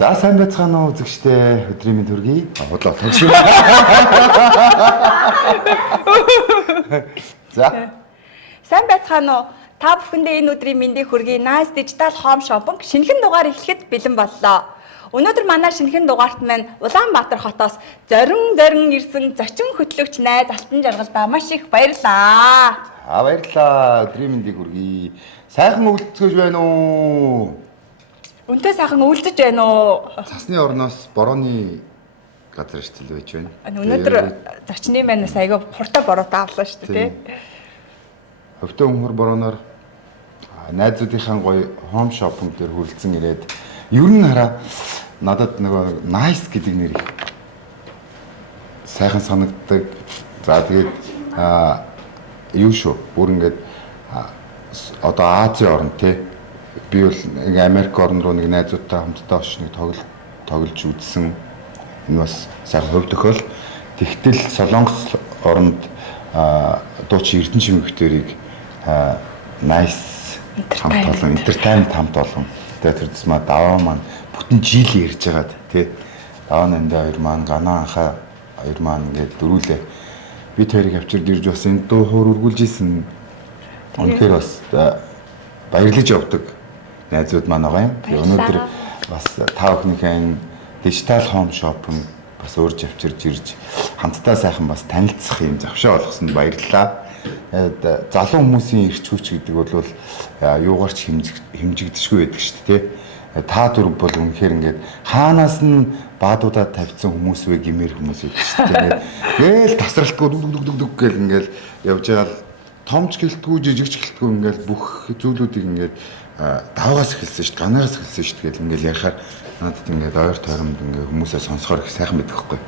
За сайн байцгаана уу үзэгчдээ өдрийн мэнд хүргэе. Худлаа төгс. За. Сайн байцгаана уу? Та бүхэндээ энэ өдрийн мэндийг хүргэе. Nice Digital Home Shopping шинэхэн дугаар эхлэхэд бэлэн боллоо. Өнөөдөр манай шинэхэн дугаарт маань Улаанбаатар хотоос зорин ирсэн зочин хөтлөгч найз Алтан Жаргалдаа маш их баярлаа. Баярлалаа. Өдрийн мэндийг хүргэе. Сайхан өвлцгөөж байна уу? Үнтэй сайхан өвлөж байна уу? Цасны орноос борооны газар ирцэл байж байна. Өнөөдөр зочны манаас айгаа хурдан бороотой авлаа шүү дээ, тий. Хөвтөө өмхөр борооноор найзуудынхаа гоё home shopping дээр хүрэлцэн ирээд ер нь хараа надад нөгөө nice гэдэг нэр их сайхан санагддаг. За тэгээд юу шүү бүр ингээд одоо Азийн орн тий би бол Америк орн руу нэг найзуудтай хамтдаа очныг тоглож үзсэн. Энэ бас сайхан хөв тохиол. Тэгтэл Солонгос оронд дуучин Эрдэнэ чимэгтэрийг nice хамт олон entertainment хамт олон тэгээд тэр зэсмэ даваа маань бүтэн жил ярьж байгаад тий даваа нандаа хоёр маань гана анхаа хоёр маань ингээд дөрүүлээ би тэрийг авчирд ирж бас энэ дуу хоор үргүүлж исэн. Үнэхээр бас баярлаж явдаг найзууд маань байгаа юм. Тэгээ өнөөдөр бас та бүхнийхээ энэ digital home shopping бас өөрж авчирж ирж хамтдаа сайхан бас танилцах юм завшаа болгосонд баярлалаа. Залуу хүмүүсийн эрч хүч гэдэг бол юугаарч хэмжигдэшгүй байдаг шүү дээ. Та дөрв бол үнэхээр ингээд хаанаас нь баадуудаа тавьсан хүмүүс вэ гэмээр хүмүүс байдаг шүү дээ. Гээл тасралтгүй дүг гэл ингээд явж байгаа томч гэлтгүү жижигч гэлтгүү ингээд бүх зүйлүүдийг ингээд даваагаас эхэлсэн шүү дээ. Ганаагаас эхэлсэн шүү дээ гэл ингээд ярихаар надад ингээд ойр тойромд ингээд хүмүүсээ сонсохоор их сайхан байдаг хгүй.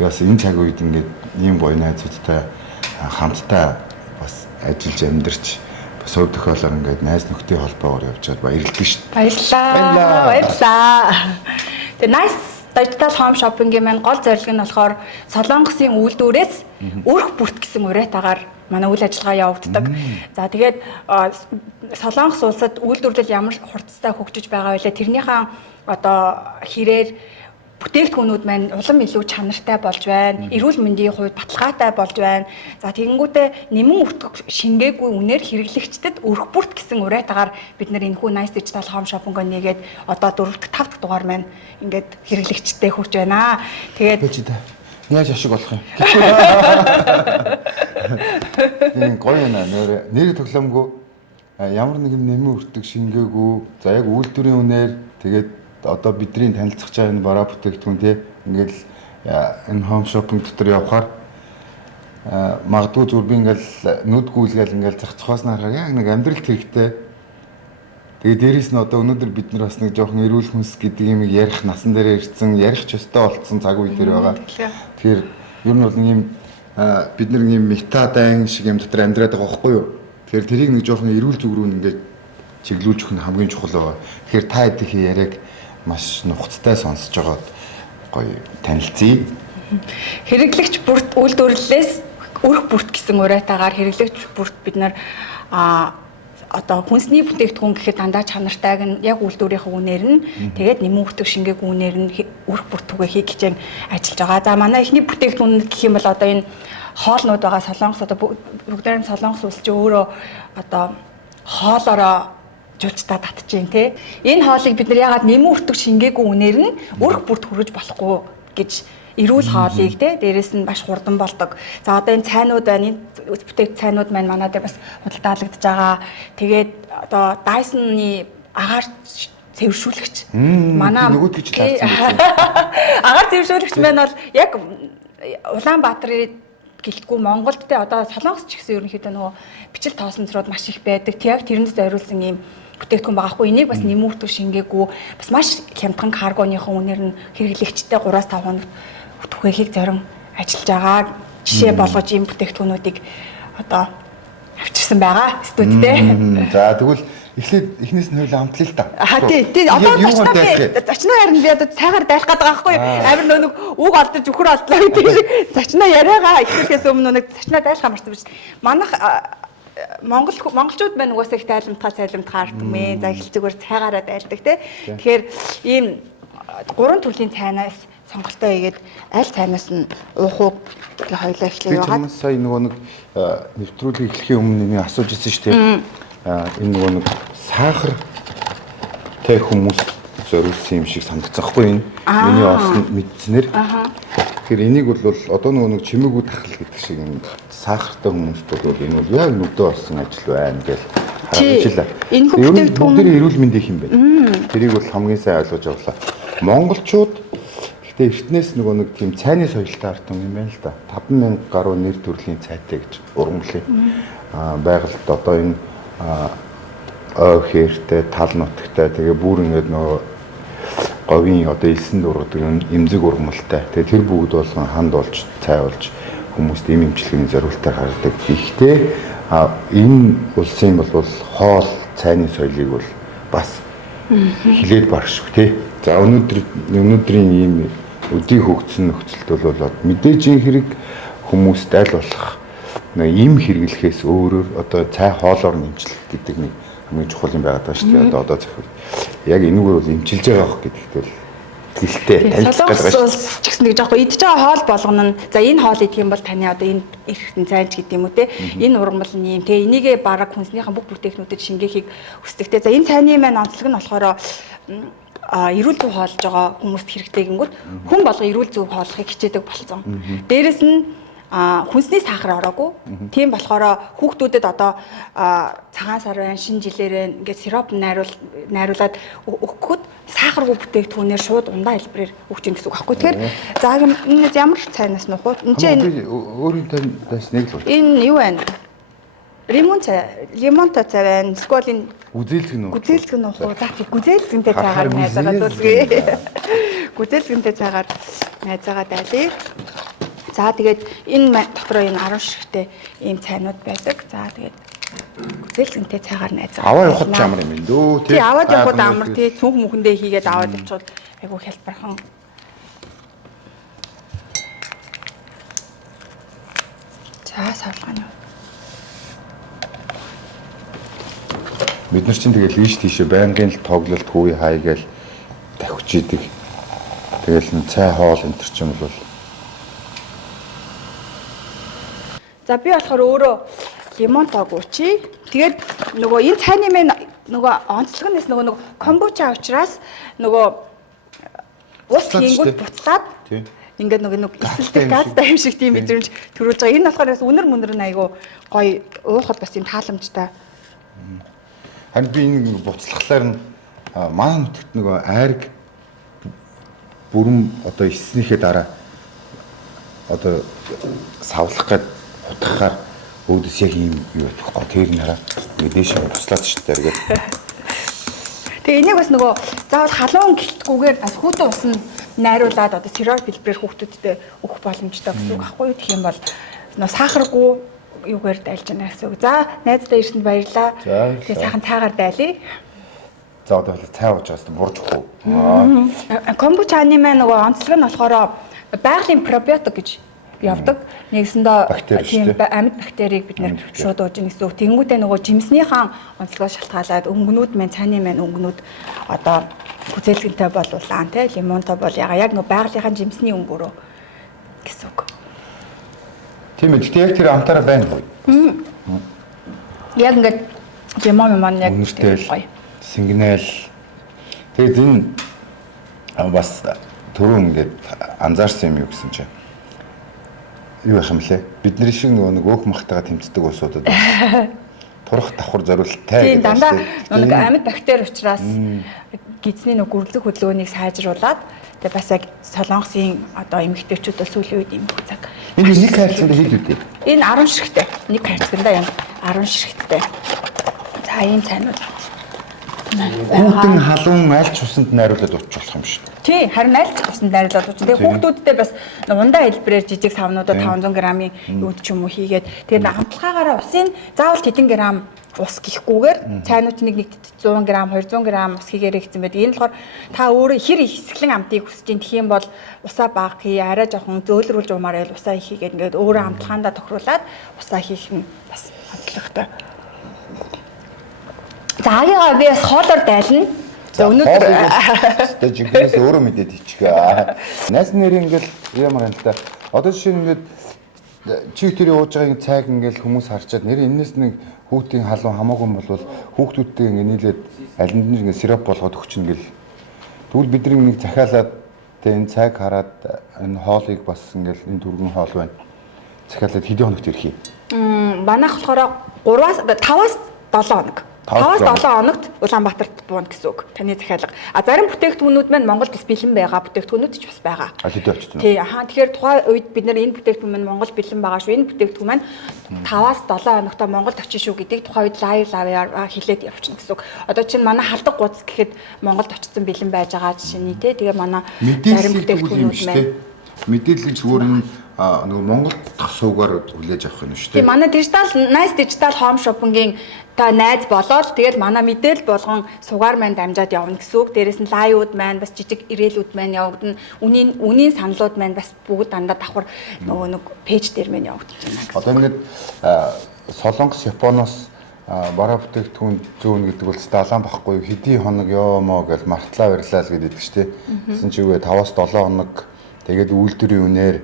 Би бас энэ цаг үед ингээд ийм гоё найзуудтай хамтдаа бас ажиллаж амьдарч бас өв тохиолоор ингээд найз нөхдийн холбоогоор явж чад баярлалаа шүү дээ. Баярлалаа. Тэгээ nice digital home shopping-ийн маань гол зорилго нь болохоор Солонгосын үйлдвэрээс өрх бүрт гэсэн уриатаагаар манай үйл ажиллагаа явагддаг. За тэгээд Солонгос улсад үйлдвэрлэл ямар хурцтай хөгжиж байгаа вэ? Тэрнийхээ одоо хэрээр бүтээгдэхүүнүүд маань улам илүү чанартай болж байна. Эрүүл мэндийн хувьд баталгаатай болж байна. За тэгэнгүүтээ нэмэн өртөг шингээгүй үнээр хэрэглэгчдэд өрх бүрт гэсэн уриатаагаар бид нэр энэхүү nice digital home shopping-ыг нэгээд одоо 4-р 5-р дугаар маань ингээд хэрэглэгчдэд хүрч байна. Тэгээд яаж ашиг болох юм? Тийм гоё нэр тоглоомгүй ямар нэгэн нэмэн өртөг шингээгүй. За яг үйлдвэрийн үнээр тэгээд одоо бидний танилцах чаа энэ бараа бүтээгдэхүүн те ингээл энэ home shopping дотор явхаар магадгүй зүгээр би ингээл нүдгүүлгээл ингээл зах цохоос нарахаар яг нэг амьдралт хэрэгтэй. Тэгээ дээрээс нь одоо өнөөдөр бид нар бас нэг жоохон эрүүл хүнс гэдэг юм ярих насан дээр ирсэн ярих ч ёстой болцсон цаг үе дээр байгаа. Тэгэхээр ер нь бол нэг юм бид нар нэг метадайн шиг юм дотор амьдраад байгаа байхгүй юу? Тэгэхээр тэрийг нэг жоохон эрүүл зүг рүү ингээд чиглүүлж өгөх нь хамгийн чухал байгаа. Тэгэхээр та хэдийн яриаг маш нухацтай сонсож байгаад гоё танилцъя. Хэрэглэгч бүрт үйлдвэрлэлээс өрх бүрт гэсэн уриатаагаар хэрэглэгч бүрт бид нар одоо хүнсний бүтээгдэхүүн гэхэд дандаа чанартайг нь яг үйлдвэрийнхээ үнээр нь тэгээд нэмэн өртөг шингээгүй үнээр нь өрх бүрт түгээ хийх гэж ажиллаж байгаа. За манай эхний бүтээгдэхүүн гэх юм бол одоо энэ хоолнууд байгаа Солонгос одоо бүгдээрээ Солонгос улс чи өөрөө одоо хоолороо жуулчдаа татчихээн тий. Энэ хоолыг бид нар ягаад нэмэн өртөг шингээгүй үнээр нь өрх бүрт хүргэж болохгүй гэж эрүүл хоолыг тий дээрэс нь маш хурдан болдог. За одоо энэ цайнууд байна. Энэ бүтээгдэхүүн цайнууд маань манай дээр бас худалдаалагдж байгаа. Тэгээд одоо Dyson-ы агаар цэвэршүүлэгч манай нөгөөд гэж таацсан байсан. Агаар цэвэршүүлэгч маань бол яг Улаанбаатарын гэлтгүй Монголд те одоо Солонгос ч гэсэн ерөнхийдөө нөгөө бичил тоосонцрууд маш их байдаг. Яг тэрэнд зориулсан юм бүтээгдэхүүн байгаа хгүй. Энийг бас нэмэн өртөг шингээгүй бас маш хямдхан каргоныхон үнээр нь хэрэглэгчтэй 3-5 хоногт түгээхийг зорин ажиллаж байгаа. Жишээ болгож ийм бүтээгдэхүүнүүдийг одоо авчирсан байгаа студидтэй. За тэгвэл эхлээд эхнээс нь хоёулаа амтлаа л та. Тийм одоо зочноо харин би одоо цайгаар дайлах гээд байгаа байхгүй юу? Амир нэг үг олдож өхөр олдлоо гэдэг шиг зочноо яриагаа эхлэхээс өмнө нэг зочноо дайлах марсан биш. Манайх монголчууд байна угаасаа их тайлбартаа цайлбартаа хардаг мэ. За эхэл зүгээр цайгаараа дайлдаг те. Тэгэхээр ийм гурван төрлийн цайнаас сонголтоо хийгээд аль цайнаас нь уух уу гэх хоёлоо эхлэе байгаа. Би сая нөгөө нэг нэвтрүүлгийг эхлэхийн өмнө нэг асууж ирсэн шүү дээ. Энэ нөгөө нэг сахар тэй хүмүүс зориулсан юм шиг санагдчихгүй энэ. Миний олсон мэдснээр. Тэгэхээр энийг бол одоо нөгөө нэг чимээгүй тахал гэдэг шиг энэ сахартай хүмүүст бол энэ бол яг нүдэ болсон ажил байна гэж харагдчихлаа. Энэ бүтээгдэхүүн бүгд эрүүл мэндийн юм байна. Тэрийг бол хамгийн сайн ойлгож авлаа. Монголчууд гэхдээ эртнээс нөгөө нэг тийм цайны соёлтой ард юм байна л да. 5000 гаруй нэр төрлийн цайтай гэж ургамлын байгальд одоо энэ ой хэртэй тал нутагтай тэгээ бүр ингээд нөгөө говийн одоо элсэн дургадаг эмзэг ургамалтай. Тэгээ тэр бүгд болгон ханд болж цай болж хүмүүст им имчилгээний зорилттой гаргадаг. Гэхдээ энэ улсын бол хоол цайны соёлыг бол бас хилээд баршгүй тий. За өнөөдрийн ийм өдий хөгжсөн нөхцөлд бол мэдээж энэ хэрэг хүмүүст аль болох им хэрэглэхээс өөрөөр одоо цай хоолоор нэмжлэх гэдэг нэг хамгийн чухал юм байгаад байгаа шүү дээ. Одоо захив. Яг энэгээр бол эмчилж байгаа хөх гэдэгт бол гэлтэй танилцах гэж байгаа шүү. Ч гэсэн нэг жоохгүй идж байгаа хоол болгоно нь за энэ хоол идэх юм бол таны одоо энэ эрхтэн цайнч гэдэг юм уу те. Энэ ургамал нь юм те. Энийгээ бараг хүнснийхэн бүх бүтээгнүүдэд шингээхийг хүсдэг те. За энэ цайны маань онцлог нь болохоор эрүүл зөв хоолж байгаа хүмүүст хэрэгтэй гингүүд хүн болго эрүүл зөв хооллохыг хичээдэг болсон. Дээрэс нь хүнсний сахар ороогүй. Тийм болохоор хүүхдүүдэд одоо цагаан сар байна, шинэ жилээр ингээд сироп найруулад өгөхөд сахаргүй бүтээгдэхүүнээр шууд ундаа хэлбэрээр өгч ийн гэсэн үг байхгүй. Тэгэхээр за энэ ямар цайнаас нуух вэ? Энд чинь өөрийн таньдаас нэг л бол. Энэ юу байна? Лимонтой цай байна. Эсвэл энэ гүзээлцэг нуух. Гүзээлцэг нуух уу? За тийм гүзээлцэгтэй цайгаар найзаагаад үлгээ. Гүзээлцэгтэй цайгаар найзаагаад айлээ. За тэгээд энэ дотроо энэ 10 ширхтээ ийм цайнууд байдаг. За тэгээд гүзээлцэгтэй цайгаар найзаагаад. Аваа явахд ч амар юм дөө тий. Аваад явахд амар тий. Цүнх мөхөндөө хийгээд аваад явчихвал айгу хялбархан. За савлгааны. Бид нар чинь тэгэл ийш тийшээ байнгын л тоглолт хүү хай гээл давхиж идэг. Тэгэл н цай хоол энэ төр чинь бол. За би болохоор өөрөө лимонтойг уучи. Тэгээд нөгөө энэ цайны мэн нөгөө онцлогнээс нөгөө комбуча учраас нөгөө ус хийнгүүт буцаад ингээд нөгөө эсэлдэг газтай юм шиг тийм мэдрэмж төрүүлж байгаа. Энэ болохоор үнэр мөнөр нь айгу гоё уухад бас юм тааламжтай. Харин би энэ буцлахлаар нь маань нутагт нөгөө айрг бүрэн одоо иснийхээ дараа одоо савлах гээд утгахаар өөдөөс яг юм юу байхгүй. Тэр нь хараа ингээд дээшээ туслаад шүү дээ эргээд. Тэгээ энийг бас нөгөө заавал халуун гэлтгүүгээр бас хүүтэн ус нь найруулад одоо сироп хэлбэрээр хүүхдүүдэд өгөх боломжтой гэсэн үг байхгүй юу? Тэгэх юм бол нөгөө сахаргүй юугаар дайлж байна гэсэн үг. За найздаа ирсэнд баярлалаа. Тэгээ сайхан цайгаар дайлъя. За одоо цай ууж байгаас бурж өгөө. Комбучаны маань нөгөө онцлог нь болохоор байгалийн пробиотик гэж явдаг. Нэгэсэндээ тийм амьд бактерийг бид нэр шууд ууж ийн гэсэн үг. Тэнгүүдээ нөгөө жимснийхэн онцлогоос шалтгаалаад өнгөнүүд маань цайны маань өнгөнүүд одоо гүзээлгэнтэй болуулаа тий лимонтой бол яг нөгөө байгалийнхаа жимсний өнгөрөө гэсэн үг. Тийм ээ. Тэгтээ яг тэр амтаараа байна уу? Яг ингээд лимон яг гоё. Сигнал. Тэгээд энэ бас түрүүн ингээд анзаарсан юм юу гэсэн чинь юу байх юм лээ? Бидний шиг нэг өөх махтайгаа тэмцдэг улсуудад турах давхар зориулттай. Тийм дандаа нэг амьд бактери учраас гидсний нэг гүрлэг хөдөлгөөнийг сайжруулад тэгээ бас яг солонгосын одоо эмэгтэйчүүд бол сүүлийн үед юм цаг. Энэ нэг хайрцагт хэд үгүй? Энэ 10 ширхтээ. Нэг хайрцагтаа юм 10 ширхтээ. За ийм цайнууд. Хүүтэн халуун аль ч усанд найруулад уучих болох юм шүү дээ. Тий, харин аль ч усанд найруулад уучих. Тэгээ хүүхдүүдтэй бас ундаа хэлбэрээр жижиг савнуудад 500 г-ийн юуд ч юм уу хийгээд тэгээд хамтлагаараа усын заавал хэдэн грамм ус гихгүйгээр цайнууд нэг 100 г, 200 г ус хийгээрэй гэсэн байдаг. Энэ болохоор та өөрөө хэр их хэсгэлэн амтыг хүсэж ин тэх юм бол усаа багахыг арай жоохон зөөлрүүлж уумаар байл усаа хийгээд ингээд өөрөө хамтлагаандаа тохируулаад усаа хийх нь бас онцлогтой. За агигаа би бас хоолоор дайлна. За өнөөдөр өстө жигнэс өөрөө мэдээд ичихээ. Найз нэрийн ингээл ямар юм л та. Одоо жишээ нь ингээд чи тэр ууж байгаа цайг ингээл хүмүүс харчаад нэр энэс нэг хүүхдийн халуун хамаагүй бол хүүхдүүдтэй ингээ нийлээд аль нь ингээ сироп болгоод өгчнө гэл. Тэгвэл бидний нэг захиалаад тэгээ энэ цайг хараад энэ хоолыг бас ингээл энэ түргэн хоол байна. Захиалаад хэдийн хоногт ирэх юм? Манайх болохоор 5-аас 7 хоног. 5-7 хоногт Улаанбаатарт буuna гэсэн үг. Таны захиалга. Зарим бүтээгдэхүүнүүд маань Монголд бас бэлэн байгаа бүтээгдэхүүнүүд ч бас байгаа. Хэдий очсон. Тий, тэгэхээр тухайн үед бид нар энэ бүтээгдэхүүн маань Монгол бэлэн байгаа шүү. Энэ бүтээгдэхүүн маань 5-аас 7 хоногтой Монголд очиж шүү гэдгийг тухайн үед лайваар хэлээд явчихна гэсэн үг. Одоо чинь манай халдаг гуц гэхэд Монголд очсон бэлэн байж байгаа жишээ нь тий. Тэгээ манай зарим бүтээгдэхүүнүүд маань мэдээлэл зүгээр нь нөгөө Монгол дахь суугаар хүлээж авах юм шүү дээ. Тий, манай nice digital home shopping-ийн та найз болоод тэгэл манай мэдээлэл болгон сугаар маань дамжаад явна гэсэн үг. Дээрээс нь лайвууд маань бас жижиг ирээлүүд маань явагдана. Үнийн саналууд маань бас бүгд дандаа давхар нөгөө нэг пэйж дээр маань явагдаж байна. Одоо ингээд Солонгос, Японоос бараа бүтээгдэхүүн зүүн гэдэг бол далаан багхгүй хэдий хоног ёомоо гэж мартлаа барилаа л гэдэг шүү дээ. Тэсэн чи үгүй 5-аас 7 хоног тэгээд үйлдвэрийн үнээр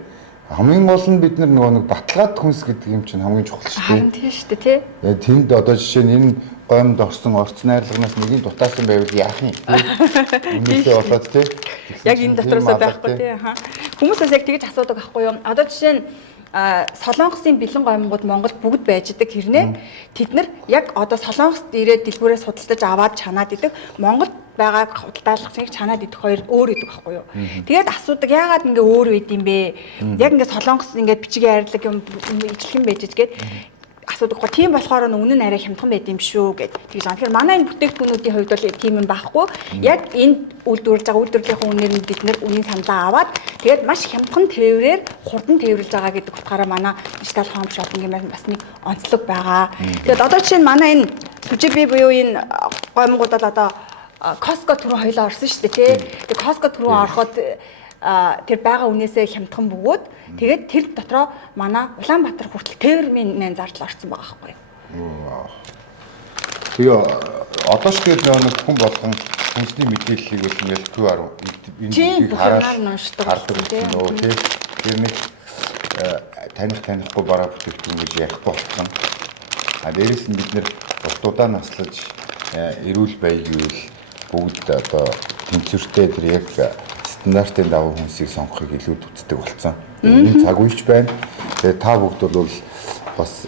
хамгийн гол нь бид нар нөгөө нэг баталгаад хүнс гэдэг юм чинь хамгийн чухал шүү дээ. Харин тийм шүү дээ тий. Тэнд одоо жишээ нь энэ гомд орсон орц найрлагнаас нэгийг дутаасан байвал яах юм? Үнээсээ болоод тий. Яг энэ дотроосоо байхгүй тий. Хүмүүс бас яг тэгж асуудаг байхгүй юу? Одоо жишээ нь Солонгосын бэлэн гомгууд Монголд бүгд байж идэг хэрнээ тэд нар яг одоо Солонгост ирээд дэлгүүрээс худалдаж аваад чанаад идэг Монголд байгаа худалдаалгыг чанаад идэх хоёр өөр идэг байхгүй юу. Тэгээд асуудаг яагаад ингээ өөр байд юм бэ? Яг ингээ Солонгос ингээ бичгийн хайрлаг юм ижилхэн байж гээд асуудаг гоо тийм болохоор үнэн арай хямдхан байд юм шүү гэд. Тэгж байгаа. Тэгэхээр манай энэ бүтээгдэхүүнүүдийн хувьд бол тийм юм байхгүй. Яг энэ үйлдвэрлэж байгаа үйлдвэрлэлийн үнээр нь бид нэр үнийн саналаа аваад тэгээд маш хямдхан тээврээр хурдан тээвэрлж байгаа гэдэг утгаараа манай digital home shopping юм бас нэг онцлог байгаа. Тэгээд одоо жишээ нь манай энэ Сүжиби буюу энэ гомгууд бол одоо Costco түрүү хоёлоо орсон шүү дээ тий. Тэгээд Costco түрүү ороход тэр байгаа үнээсээ хямдхан бөгөөд тэгээд тэр дотроо манай Улаанбаатар хүртэл тээврийн зардал орсон байгаа байхгүй юу. Тэгээ одоо ч тэгээд нэг хүн болгон хүнсний мэдээллийг бол ингээл QR энэ хараад уншдаг тийм нөө тий. Тэр нэг танихгүй бараа бүтээгдэхүүн гэж ярихгүй болох юм. Дээрээс нь бид нэр уртудаа наслаж эрүүл байвал бүгд одоо тэнцвэртэй тэр яг стандартын дагуу хүнсийг сонгохыг илүү үздэг болсон. Энэ цаг үеч байна. Тэгээ та бүгд бол бас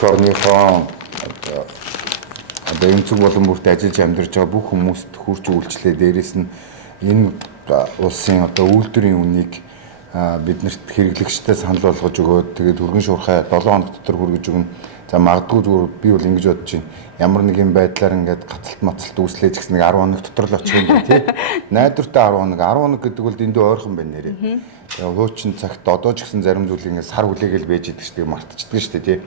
Орныхон одоо энэ зүг болон бүрт ажиллаж амьдарч байгаа бүх хүмүүст хүрч үйлчлээ. Дээрээс нь энэ улсын одоо үйлдвэрийн үнийг биднэрт хэрэглэгчтэй санал болгож өгөөд тэгээд хүргэн шуурхай 7 хоног дотор хүргэж өгнө. За магадгүй зүгээр би бол ингэж бодож байна. Ямар нэг юм байдлаар ингээд гацалт мацалт үүслээж гэсэн нэг 10 хоног дотор л очих юм байна тий. Найдвартай 10 хоног гэдэг бол дэндүү ойрхон байна нэрээ. Хуучин цагт одоо ч гэсэн зарим зүйл ингээд сар хүлээгээл байж идэг шүү дээ мартчихдаг шүү дээ тий.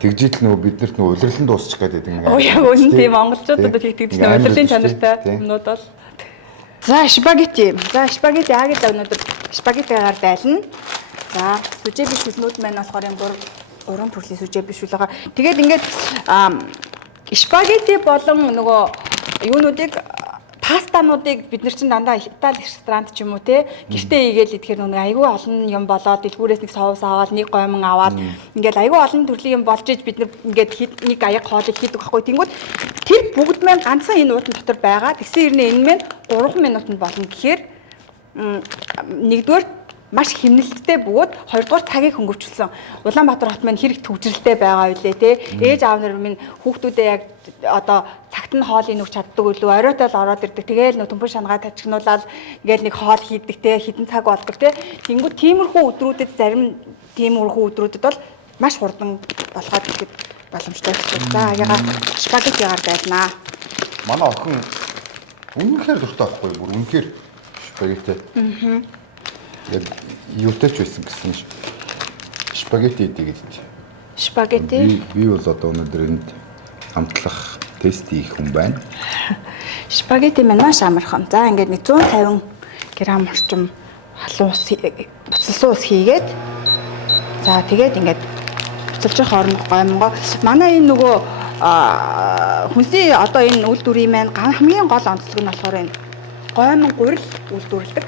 Тэгжийтэл нөгөө биднэрт нөгөө улирлан дуусчих гээд байдаг ингээд. Яг үнэн тийм монголчууд одоо тэгдэг чинь улирлын чанартай юмнууд бол. За спагетти. За спагетти яг л өнөөдөр спагеттигаар дайлна. За сүжээ бишүүлнүүд маань болохоор юм 3 төрлийн сүжээ бишүүл байгаа. Тэгээд ингээд спагетти болон нөгөө юунуудыг пастануудыг бид нар чинь дандаа Итали ресторанд ч юм уу те гэртээ хийгээл идэхээр нэг айгүй олон юм болоод дэлгүүрээс нэг соус аваад нэг гомон аваад ингээл айгүй олон төрлийн юм болж иж бид нар ингээд нэг аяг хоолыг хийдэг байхгүй. Тэнгүүд тэр бүгд маань ганцхан энэ уутан дотор байгаа. Тэгсэн хэрнээ энэ маань 3 минутанд болно гэхээр нэгдүгээр маш хэмнэлттэй бөгөөд хоёрдугаар цагийг хөнгөвчлсөн. Улаанбаатар хот маань хэрэг төвжрэлтэй байгаа үлээ те. Ээж аав нар минь хүүхдүүдээ яг одоо цагт нь хоол инүүх чаддаг үлээ оройтой л ороод ирдэг. Тэгээл нөө төмпөр шангаа тажигнуулаад ингээл нэг хоол хийдэг те хідэн цаг болдог те. Тэнгүү тиймэрхүү өдрүүдэд зарим тиймэрхүү өдрүүдэд бол маш хурдан болгоод ихэд боломжтой гэсэн. За ягаа спагеттигаар байлнаа. Манай охин үнэхээр дуртай байхгүй бүр үнэхээр спагетти. Яг юутай ч байсан гэсэн спагетти идэв гэдэг. Спагетти. Би бол одоо өнөөдөр энд хамтлах тест хийх хүн байна. Спагетти маань маш амархан. За ингээд 150 г орчим халуун ус буцалсан ус хийгээд за тэгээд ингээд буцалж хооронд гомгоо. Манай энэ нөгөө хүнсний одоо энэ үйлдвэрийн маань хамгийн гол онцлог нь болохоор энэ гоймон гурил үйлдвэрлэдэг.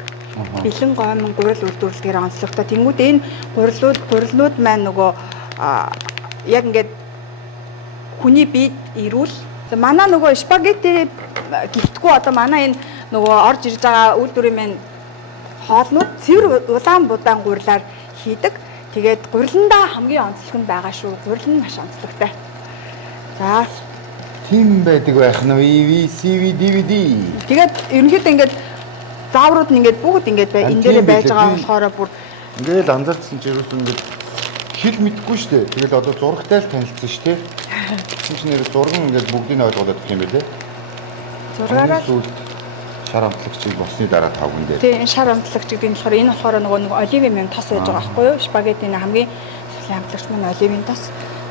Бэлэн гоймон гурил үйлдвэрлэхээр онцлогтой. Тэнгүүд энэ гурилнууд маань нөгөө яг ингээд хүний биед ирүүл. Манай нөгөө спагетти гэлтгүү одоо манай энэ нөгөө орж ирж байгаа үйлдвэрийн маань хоолнууд цэвэр улаан будаан гурилаар хийдэг. Тэгээд гуриландаа хамгийн онцлог нь байгаа шүү. Гурил нь маш онцлогтой. За тийм байдаг байх нь EV, CV, DVD. тэгээд ерөнхийдөө ингээд зааврууд нь ингээд бүгд ингээд энэ дээрээ байж байгаа болохоор бүр ингээд анзаарсан ч ерөөс ингээд хэл мэдэхгүй шүү дээ. Тэгэл одоо зурагтай л танилцсан шүү дээ. Тэгсэн чинь нэр зураг нь ингээд бүгдийг ойлгоод өгөх юм байлээ. зургаараа шар амтлагчийг болсны дараа тавган дээр. тийм энэ шар амтлагч гэдэг нь болохоор энэ болохоор нөгөө оливын маань тос байж байгаа байхгүй юу? Спагеттины хамгийн сүүлийн амтлагч маань оливын тос.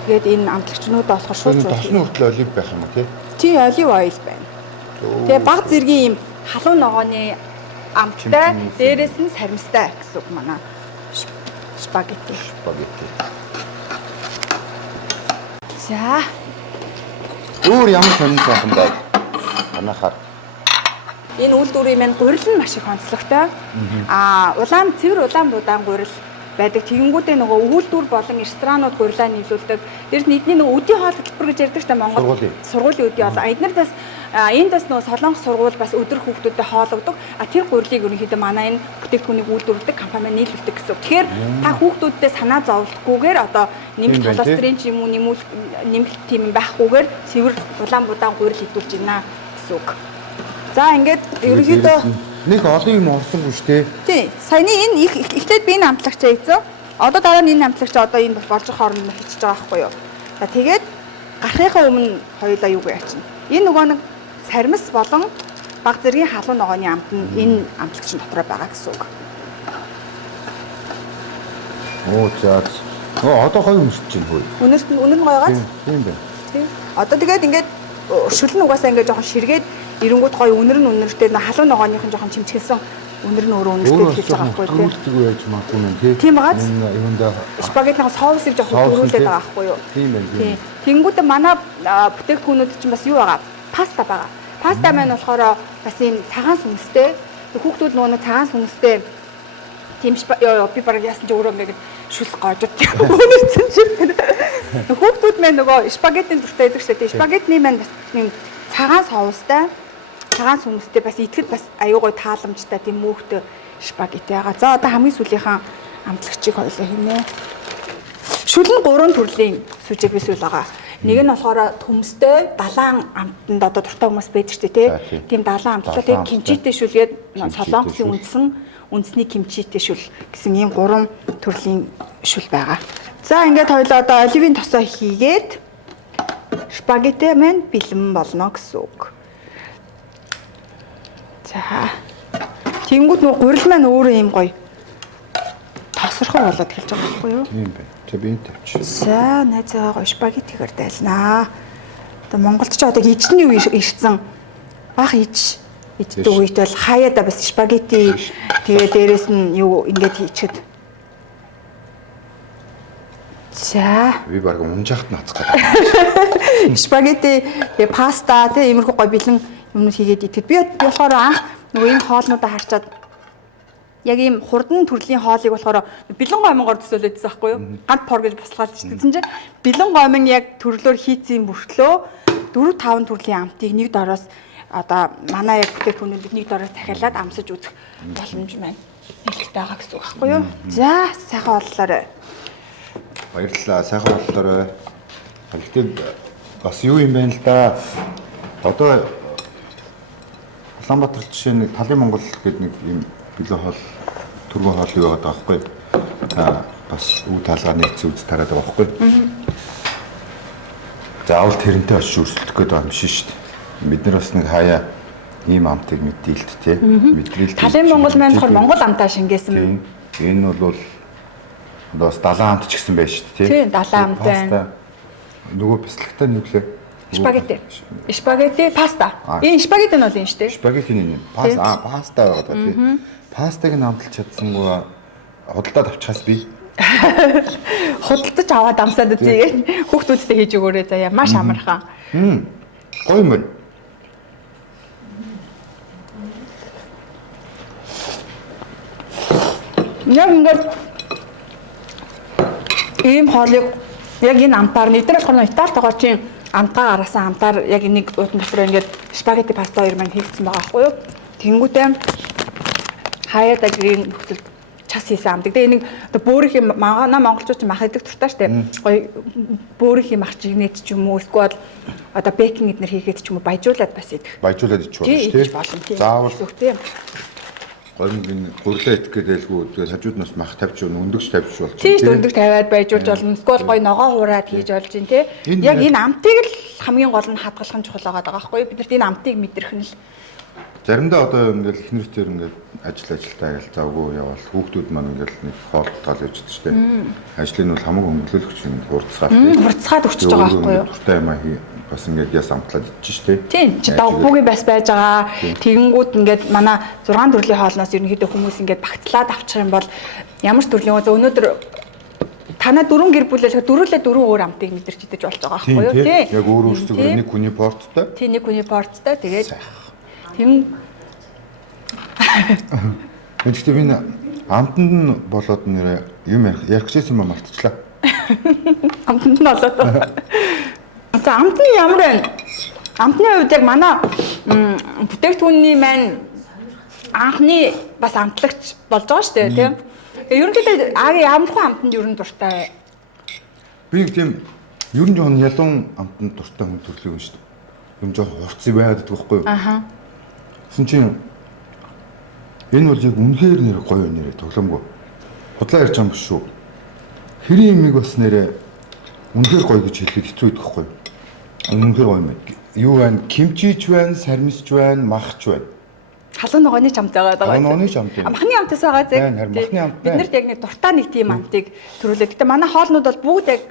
Тэгээд энэ амтлагчнуудаа болохоор шууд тосны хүртэл олив байх юм уу тий? Тий, олив ойл байна. Тэгээ баг зэргийн юм халуун ногооны амттай, дээрээс нь саримстай гэсэн үг манай спагетти. За. Өөр ямар сонирхол байх юм бэ? Манайхаар Энэ үйлдвэрийн маань гурил нь маш их онцлогтой. Улаан цэвэр улаан будаан гурил байдаг. Тэгэнгүүтээ нөгөө үйлдвэр болон ресторанууд гурилаа нийлүүлдэг. Дээрс нь эдний нөгөө өдийн хоол хөтөлбөр гэж ярьдаг та Монгол сургуулийн үдийн хоол. Эднэр бас энд бас нөгөө солонгос сургууль бас өдөр хүүхдүүдэд хоол өгдөг. Тэр гурилыг ерөнхийдөө манай энэ бүтээгдэхүүнийг үйлдвэрлэдэг компани нийлүүлдэг гэсэн. Тэгэхээр та хүүхдүүддээ санаа зовлохгүйгээр одоо нэмэлт холестерин ч юм уу нэмэлт тийм байхгүйгээр цэвэр улаан будаан гурил идүүлж байна гэсэн үг. За ингээд ерөнхийдөө нэг олон юм орсонгүй шүү дээ. Тий. Саяны энэ эхлээд би энэ амтлагчаа хийсэн. Одоо дараа нь энэ амтлагчаа одоо энэ болж байгаа хооронд хийчихэж байгаа байхгүй юу. За тэгээд гарахынхаа өмнө хоёулаа юу гэж ячна. Энэ нөгөө нэг саримс болон баг зэргийн халуун ногооны амт нь энэ амтлагчийн дотор байгаа гэсэн үг. За. Одоо гоё өмсөж чинь хөөе. Үнэр нь гоёгаач. Тийм байна. Тий. Одоо тэгээд ингээд шүлэн угаасаа ингээд жоохон ширгээд эренгүүд гоё үнэртэй халуун ногооных нь жоохон чимчгэлсэн үнэр нь өөрөө үнэртэй хэлж байгаа байхгүй тий. Төрүүлдэг байж магадгүй юм тий. Тийм багаз. Юунда спагеттийн соусыг жоохон төрүүлээд байгаа байхгүй юу. Тийм байна. Тийм. Тэнгүүдээ манай бүтээгдэхүүнүүд чинь бас юу байгаа? Паста байгаа. Паста маань болохоор бас энэ цагаан сүнстэй. Хүүхдүүд нөгөө цагаан сүнстэй тийм би бараг яасан ч өөрөө ингээд шүлс гоожод үнэрсэн чинь. Хүүхдүүд маань нөгөө спагеттийн дуртай байдаг шүү дээ. Спагеттны маань бас юм цагаан соустай, цагаан сүнстэй бас идэхэд бас аюу гой тааламжтай тийм мөөхтэй спагетти байгаа. За одоо хамгийн сүүлийнхэн амтлагчийг хоёлоо хийнэ. Шүлэн 3 төрлийн сүжиг бисүүл байгаа. Нэг нь болохоор төмстэй далаан амтанд одоо дуртай хүмүүс байдаг шүү дээ тий. Тийм далаан амтлаа тий кимчитэй шүлгээд солонгосын үндэсний кимчитэй шүл гэсэн ийм 3 төрлийн шүл байгаа. За ингээд хоёлоо одоо оливын тосоо хийгээд спагетти маань бэлэн болно гэсэн үг. За. Тэнгүүд нөгөө гурил маань өөрөө юм гоё тосрохор болоод эхэлж байгаа байхгүй юу? Тийм байна. Би энэ тавьчих. За, найзаа гоё спагеттигээр дайлнаа. Одоо Монголд ч одоо ижний үе ирсэн. Бага иддэг үед бол хаяада бас спагетти тэгээ дээрэс нь юу ингээд хийчихэд. За. Би баг унжахт нацх гэдэг. Спагетти, паста, тэгээ иймэрхүү гоё бэлэн юмнууд хийгээд идэхэд. Би болохоор анх нөгөө энэ хоолнуудаа харчаад яг ийм хурдан төрлийн хоолыг болохоор бэлэн гомонгоор төсөөлөдсөн байхгүй юу? Ганц пор гэж буслаад чийдсэн чинь бэлэн гомон яг төрлөөр хийцэн мөртлөө 4-5 төрлийн амтыг нэг дороос одоо манай яг бүтээгдэхүүнүүд нэг дороос дахиалаад амсаж үзэх боломж маань нэлээд байгаа гэсэн үг байхгүй юу? За, сайхан боллоорой. Баярлалаа. Сайхан боллоорой. Гэхдээ бас юу юм бэ л да. Одоо Улаанбаатар жишээ нэг Талын Монгол гэдэг нэг юм билүү хоол түргэн хоол юу байгаа байхгүй. Бас үе талгаа нэгц үз тараад байгаа байхгүй. Заавал тэрнтэй очиж өрсөлдөх гээд байгаа юм шиг шүү дээ. Бид нар бас нэг хаяа ийм амтыг мэдээлт тий. Мэдрэл. Талын Монгол маань болохоор Монгол амтаа шингээсэн. Энэ бол одоо бас далайн амт ч гэсэн байж шүү дээ тий. Тийм, далайн амт байна. Нөгөө бяцлагтай нүглээ. Спагетти, паста. Энэ спагетти нь бол энэ шүү дээ. Спагеттины юм. Паста байгаа тий. Пастаг нь амталж чадсангүй худалдаад авчихаас би. Худалдаж аваад амсаад үзье. Хүүхдүүдтэй хийж өгөөрэй заяа. Маш амархан. Гоё юм байна. Яг ингээд ийм хоолыг яг энэ амтаар нэгдэрэл хоноо Италид байгаа чинь амтгаа гаргасан амтаар яг нэг уудан дотор ингээд спагетти паста хоёр маань хийгдсэн байгаа байхгүй юу? Тэнгүүтээ хаяад ажрын нөхцөлд час хийсэн амтдаг. Тэгээ энийг бөөрийнх юм манай монголчууд ч мах идэг туртаа штэ. Гоё бөөрийнх юм ах чигнэт ч юм уу эсвэл одоо бейкинг эднэр хийгээд ч юм уу баяжуулаад бас идэх. Баяжуулаад ич болно шүү дээ. Заавал зүгтэй. Гомгийн гурлаа идэх гэлгүй тэгээд хажууд нас мах тавьж өндөгч тавьж болж тийм шүү өндөгч тавиад баяжуулж болно. Эсвэл гоё ногоо хуураад хийж болж чинь тий. Яг энэ амтыг л хамгийн гол нь хадгалах нь чухал байгаа байхгүй юу? Биднэрт энэ амтыг мэдрэх нь л заримдаа одоо ингээл их нэртээр ингээд ажилтаа ял завгүй явал хүүхдүүд маань ингээл нэг хоолтол явж идэж штэ. Ажлыг нь бол хамаг өнгөлөлөгч юм хурцгаад. Хурцгаад өгч байгаа байхгүй юу? Туртай юм аа бас ингээд яс амтлаад идэж штэ. Тийм чи давбуугийн бас байж байгаа. Тэгэнгүүт ингээд манай 6 төрлийн хоолноос ерөнхийдөө хүмүүс ингээд багтлаад авчих юм бол ямар ч төрлийн өнөөдөр танаа 4 гэр бүлээ дөрүүлээ 4 өөр амтыг мэдэрч идэж болж байгаа байхгүй юу? Тийм. Яг өөр өөрсдөө нэг хүний порттой. Тийм нэг хүний порттой тэгээд тийм Гэхдээ би амтанд нь болоод нэрээ юм ярих гэсэн юм мартчихлаа. Амтанд нь болоод. За амт нь ямар вэ? Амтны хувьд яг манай бүтээгдэхүүний маань анхны бас амтлагч болж байгаа шүү дээ, тийм. Ерөнхийдөө ямархуу амтанд ер нь дуртай. Би тийм ер нь жоохон ялуун амтанд дуртай хүн төрлөө шүү дээ. Юм жоохон хурцсан байгаад байдаг байхгүй юу? Аха. Тэгсэн чинь энэ бол яг үнэхээр нэр гоё нэрээ тоглоомгүй. Худлаа ярьж байгаа юм биш шүү. Хэрийн имийг бас нэрээ үнэхээр гоё гэж хэлэхэд хэцүү байдаг байхгүй юу? Үнэхээр гоё юм. Юу байна? Кимчич байна, сармисч байна, махч байна. Халуун ногооны чамд байгаа даа. Ногооны чамд. Махны амтаас байгаа зэрэг. Махны амт. Биднэрт яг нэг дуртай нэг тийм амтыг төрүүлээ. Гэтэ манай хоолнууд бол бүгд яг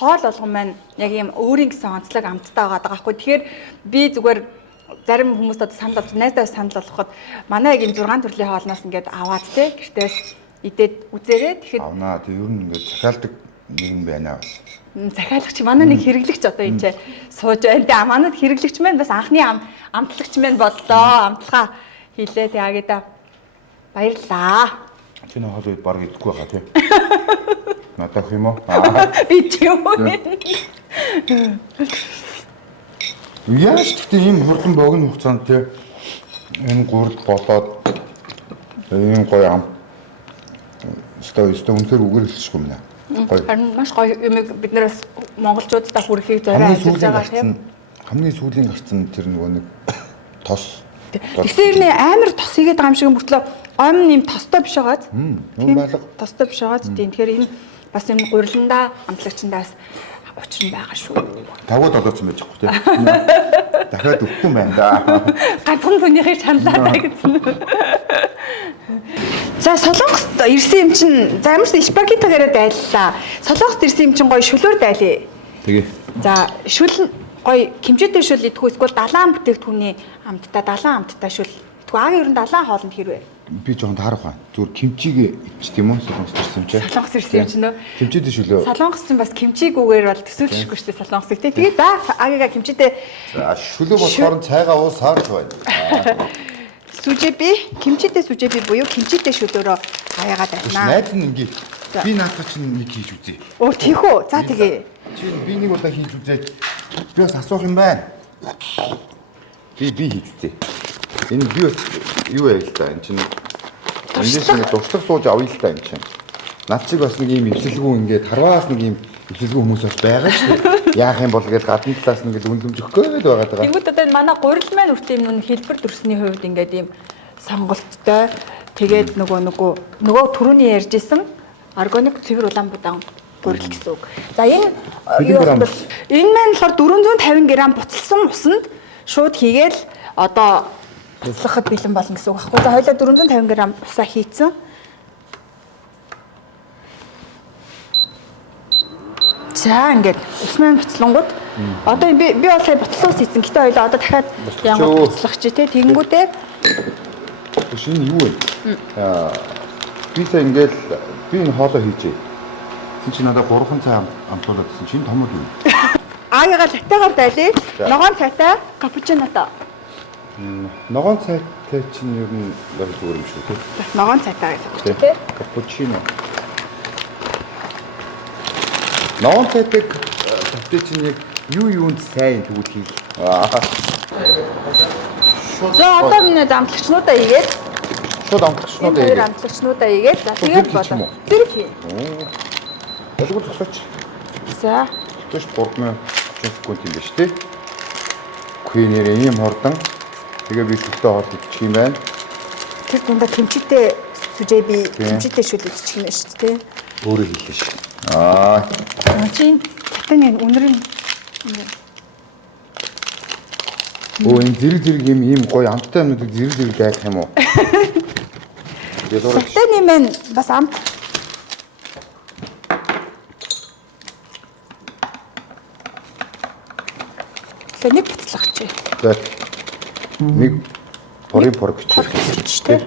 хоол болгон маань яг ийм өөрийн гэсэн онцлог амттай байгаа байхгүй. Тэгэхээр би зүгээр зарим хүмүүст одоо санал болж найздаа санал болгоход манай яг энэ 6 төрлийн хоолноос ингээд аваад те гэртээс идээд үзээрэй. Тэгэхэд авнаа тэг ер нь ингээд захиалдаг нэг юм байна бас. Захиалагч манай нэг хэрэглэгч одоо энэ ч сууж байна. Тэгээ манад хэрэглэгч маань бас анхны амтлагч маань боллоо. Амтлага хийлээ тэгээ да. Баярлаа. Чи нөө хоол үед баг идэхгүй байгаа тий. Надад юм уу? Би ч юм уу. Яаж гэхдээ ийм хурдан богино хугацаанд тий энэ гурд болоод ийм гоё ам. Өстой үнэхээр үгээр хэлчихгүй юм аа. Харин маш гоё юм бид нараас монголчуудаа хүрэхийг зориод ажиллаж байгаа тийм. Хамгийн сүүлийн гарцсан тэр нөгөө нэг тос. Тэгсээр нэ амар тос хийгээд байгаа юм шиг мөртлөө ойн юм тостой биш байгааз. Юм байлга. Тостой биш байгааз тийм. Тэгэхээр энэ бас юм гуриландаа амтлагчдаас учир нь байгаа шүү. Тавгад олоодсон байж байгаа тийм. Дахиад өгөхгүй юм байна да. Ганцхан хүнийхээ чанлаа гэсэн. За Солонгост ирсэн юм чинь за ямар ч спагеттигээр дайллаа. Солонгост ирсэн юм чинь гоё шүлөөр дайлээ. Тэгээ. За шүл гоё кимчитэй шүл идэхгүй эсвэл далайн бүтээгдэхүүний амттай далайн амттай шүл. Тэгвэл аа ер нь далайн хоолнд хэрвээ. Би жоохон таарах байна. Зүгээр кимчиг ич тийм үү? Солонгост ирсэн юм чи. Солонгос ирсэн юм чинь нөө. Кимчитэй шүлөө. Солонгос чинь бас кимчигүүгээр бол төсөөлшгүй шүү дээ Солонгосыг тий. Тэгээ за агига кимчитэй. За шүлөө болохоор цайгаа уусаарч байна. Сүжэби, кимчитэй сүжэби буюу кимчитэй шүлөөрөө аяагаад байна. Найз нь ингээ би наадах чинь нэг хийж үзье. Оо тийхүү. За тэгээ. Чи би нэг удаа хийж үзээд би бас асуух юм байна. Би хийж үзье. Энэ би бас юу яа л та энэ чинь эндээс нэг дуршлаг сууж авъя л та энэ чинь. Над шиг бас нэг юм эвсэлгүй ингээд харваас нэг юм эвсэлгүй хүмүүс бас байгаа шүү дээ. Яах юм бол гээд гадна талаас нь ингээд үндэмжих гээд байгаа даа. Тэнгүүд одоо энэ манай гурил маань үртэй юм хэлбэр төрсний хувьд ингээд ийм сонголттой тэгээд нөгөө түрүүний ярьжсэн органик цэвэр улаан будаан гурил гэсэн үг. За энэ юу бол энэ маань болохоор 450 г буцалсан усанд шууд хийгээл одоо буцлахад бэлэн болно гэсэн үг байхгүй. За хоёлаа 450 г усаа хийцэн. За ингээд ус маань буцлангууд одоо би бол сая буцсан ус хийсэн. Гэтэ хоёлаа одоо дахиад янгууд буцлах чи тий тэгэнгүүтээ шинэ юу вэ? Би сая ингээд би энэ хоолоо хийжээ. Чи надад 3 цаг амтуулаад гэсэн чинь томод юу? Аагаа латтайгаар байлээ. Ногоон цайтай капучиното. Ногоон цайтай чинь ер нь яг зүгээр юм шүү тий. Ногоон цайтай гэсэн үг тий. Капучино. Ногоон цайтай капучино яг юунд сайн тэгвэл хийх. За одоо минь амтлагчнуудаа игээд Шууд амтлагчнуудаа хоёр амтлагчнуудаа игээд за тэгээд болоо. Зэрэг хий. Ялгуул зогсооч. За. Тэш 3 минут 30 секунд юм биш тий. Үгүй нэрээ ийм хордон. Тэгээ би шүлтээ хоол идчих юм байна. Тэр дундаа кимчитэй сүжээ би кимчитэй шүл идчих юм шүү дээ. Өөрөө хийлээ шүү. Чин тань өнөр нь Оо энэ зэрэг ийм гоё амттай юмнуудыг зэрэг дайх юм уу? Тань нэмэн бас амт. Нэг буцлагч. За. Нэг порыг гэж тий.